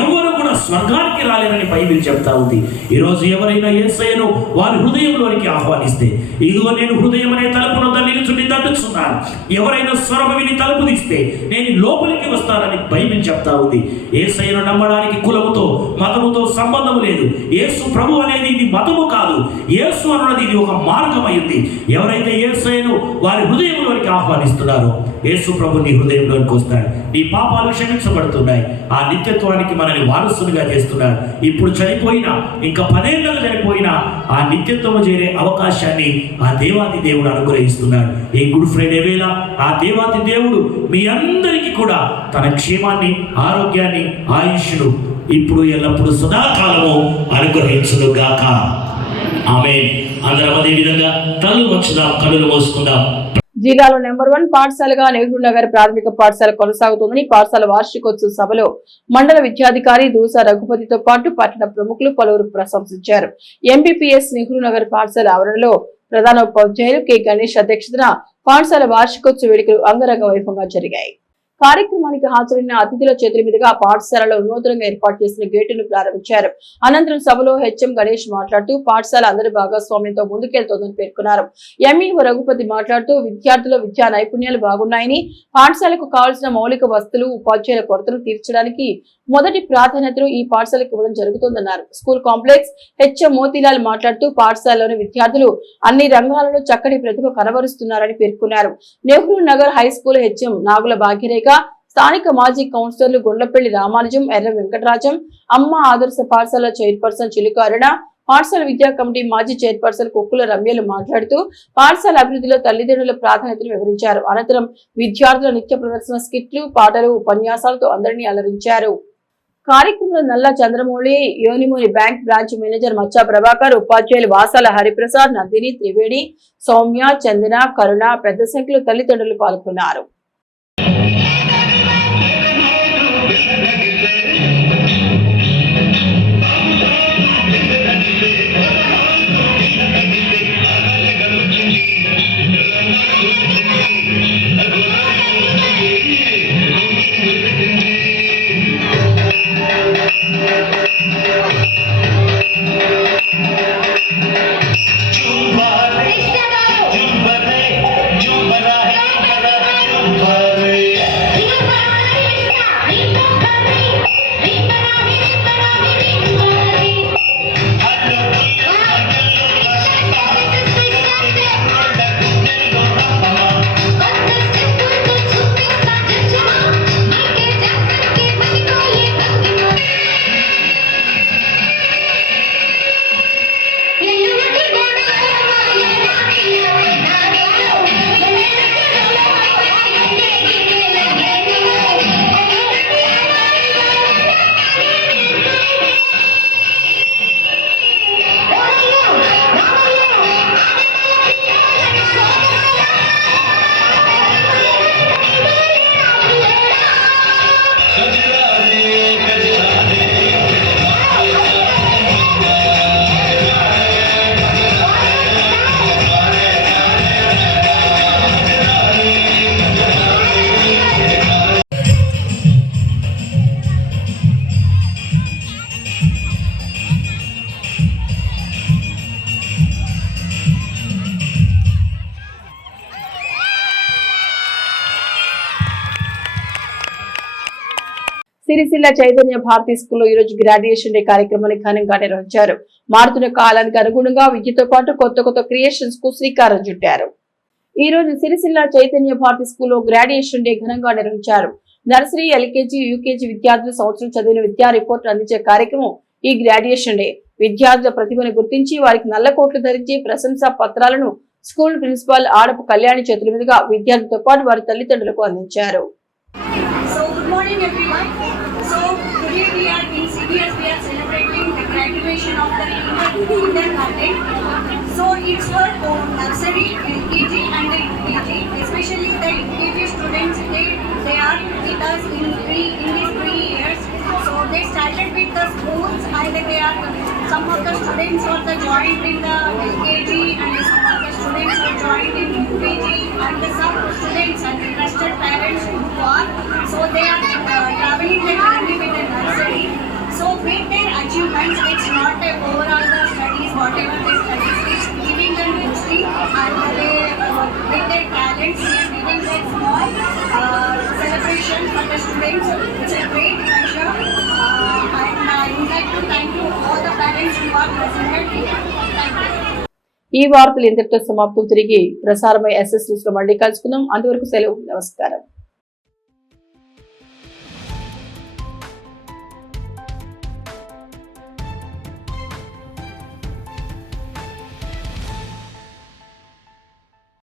ఎవరు కూడా స్వర్గానికి రాలేరని బైబిల్ చెప్తా ఉంది. ఈరోజు ఎవరైనా యేసయ్యను వారి హృదయంలోనికి ఆహ్వానిస్తే, ఇదిగో నేను హృదయం అనే తలుపు వద్ద నిలుచుని తట్టుచున్నాను, ఎవరైనా స్వరము విని తలుపు తీస్తే నేను లోపలికి వస్తానని బైబిల్ చెప్తా ఉంది. యేసయ్యను నమ్మడానికి కులముతో మతముతో సంబంధం లేదు. యేసు ప్రభు అనేది ఇది మతము కాదు. యేసు అన్నది ఇది ఒక మార్గం అయింది. ఎవరైతే యేసయ్యను వారి హృదయంలోనికి ఆహ్వానిస్తున్నారో యేసు ప్రభు నీ హృదయంలోనికి వస్తాడు. నీ పాపాలు క్షమించబడుతున్నాయి. ఆ నిత్యత్వానికి మనల్ని వారసులుగా చేస్తున్నాడు. ఇప్పుడు చనిపోయినా, ఇంకా 10 ఏళ్ళకు చనిపోయినా ఆ నిత్యత్వము చేరే అవకాశాన్ని ఆ దేవాది దేవుడు అనుగ్రహిస్తున్నాడు. ఈ గుడ్ ఫ్రైడే వేళ ఆ దేవాది దేవుడు మీ అందరికీ కూడా తన క్షేమాన్ని, ఆరోగ్యాన్ని, ఆయుష్ను ఇప్పుడు ఎల్లప్పుడు సదాకాలము అనుగ్రహించును గాక. ఆమేన్. అందరం అదే విధంగా తల్లు వచ్చుదాం, కళ్ళు మోసుకుందాం. జిల్లాలో నెంబర్ 1 పాఠశాలగా నెహ్రూ నగర్ ప్రాథమిక పాఠశాల కొనసాగుతుందని పాఠశాల వార్షికోత్సవ సభలో మండల విద్యాధికారి దూసా రఘుపతితో పాటు పట్టణ ప్రముఖులు పలువురు ప్రశంసించారు. ఎంపీపీఎస్ నెహ్రూ నగర్ పాఠశాల ఆవరణలో ప్రధాన ఉపాధ్యాయులు కె గణేష్ అధ్యక్షతన పాఠశాల వార్షికోత్సవ వేడుకలు అంగరంగ వైభవంగా జరిగాయి. కార్యక్రమానికి హాజరైన అతిథుల చేతుల మీదుగా పాఠశాలలో నూతనంగా ఏర్పాటు చేసిన గేటును ప్రారంభించారు. అనంతరం సభలో హెచ్ఎం గణేష్ మాట్లాడుతూ పాఠశాల అందరి భాగస్వామ్యంతో ముందుకెళ్తోందని పేర్కొన్నారు. ఎంఈఓ రఘుపతి మాట్లాడుతూ విద్యార్థుల విద్యా నైపుణ్యాలు బాగున్నాయని, పాఠశాలకు కావాల్సిన మౌలిక వస్తువులు, ఉపాధ్యాయుల కొరతను తీర్చడానికి మొదటి ప్రాధాన్యతను ఈ పాఠశాలకు ఇవ్వడం జరుగుతోందన్నారు. స్కూల్ కాంప్లెక్స్ హెచ్ఎం మోతీలాల్ మాట్లాడుతూ పాఠశాలలోని విద్యార్థులు అన్ని రంగాలలో చక్కటి ప్రతిభ కనబరుస్తున్నారని పేర్కొన్నారు. Nehru Nagar high school HM Nagula Bhagyarekha, స్థానిక మాజీ కౌన్సిలర్లు గుండ్లపల్లి రామానుజం, ఎర్ర వెంకటరాజం, అమ్మ ఆదర్శ పాఠశాల చైర్పర్సన్ చిలుక అరుణ, పాఠశాల విద్యా కమిటీ మాజీ చైర్పర్సన్ కుక్కుల రమ్యలు మాట్లాడుతూ పాఠశాల అభివృద్ధిలో తల్లిదండ్రుల ప్రాధాన్యతను వివరించారు. అనంతరం విద్యార్థుల నిత్య ప్రదర్శన, స్కిట్లు, పాటలు, ఉపన్యాసాలతో అందరినీ అలరించారు. కార్యక్రమంలో నల్ల చంద్రమౌళి, యోనిమూని బ్యాంక్ బ్రాంచ్ మేనేజర్ మచ్చా ప్రభాకర్, ఉపాధ్యాయులు వాసాల హరిప్రసాద్, నందిని, త్రివేణి, సౌమ్య, చందన, కరుణ పెద్ద సంఖ్యలో తల్లిదండ్రులు పాల్గొన్నారు. సిరిసిల్ల చైతన్య భారతి స్కూల్లో ఈ రోజు గ్రాడ్యుయేషన్ డే కార్యక్రమాన్ని ఘనంగా నిర్వహించారు. మారుతున్న కాలానికి అనుగుణంగా విద్యతో పాటు కొత్త కొత్త క్రియేషన్స్ కు శ్రీకారం చుట్టారు. ఈ రోజు సిరిసిల్ల చైతన్య భారతి స్కూల్లో గ్రాడ్యుయేషన్ డే ఘనంగా నిర్వహించారు. నర్సరీ, ఎల్కేజీ, యూకేజీ విద్యార్థులు సంవత్సరం చదివిన విద్యా రిపోర్ట్ అందించే కార్యక్రమం ఈ గ్రాడ్యుయేషన్ డే. విద్యార్థుల ప్రతిభను గుర్తించి వారికి నల్ల కోట్లు ధరించి ప్రశంసా పత్రాలను స్కూల్ ప్రిన్సిపాల్ ఆడపు కళ్యాణి చేతుల మీదుగా విద్యార్థులతో పాటు వారి తల్లిదండ్రులకు అందించారు. Morning everyone. So today we are in CBS, we are celebrating the graduation of the kindergarten. So it's for nursery, LKG and the UKG. Especially the UKG students, they are with us in these 3 years. So they started with the schools and they are some of the students were joined in the LKG and some of the students were joined in UKG and some students and interested parents who are. So they are traveling the journey with the nursery. So with their achievements, it's not overall the studies, whatever they study, it's giving them history and they, with their talents, they are giving their small celebration for the students. It's a great pleasure and I would like to thank you all the parents who are presented here. Thank you. ఈ వార్తలు ఇంతటితో సమాప్తం. తిరిగి ప్రసారమై SSNews లో మళ్ళీ కలుసుకుందాం. అంతవరకు సెలవు. నమస్కారం.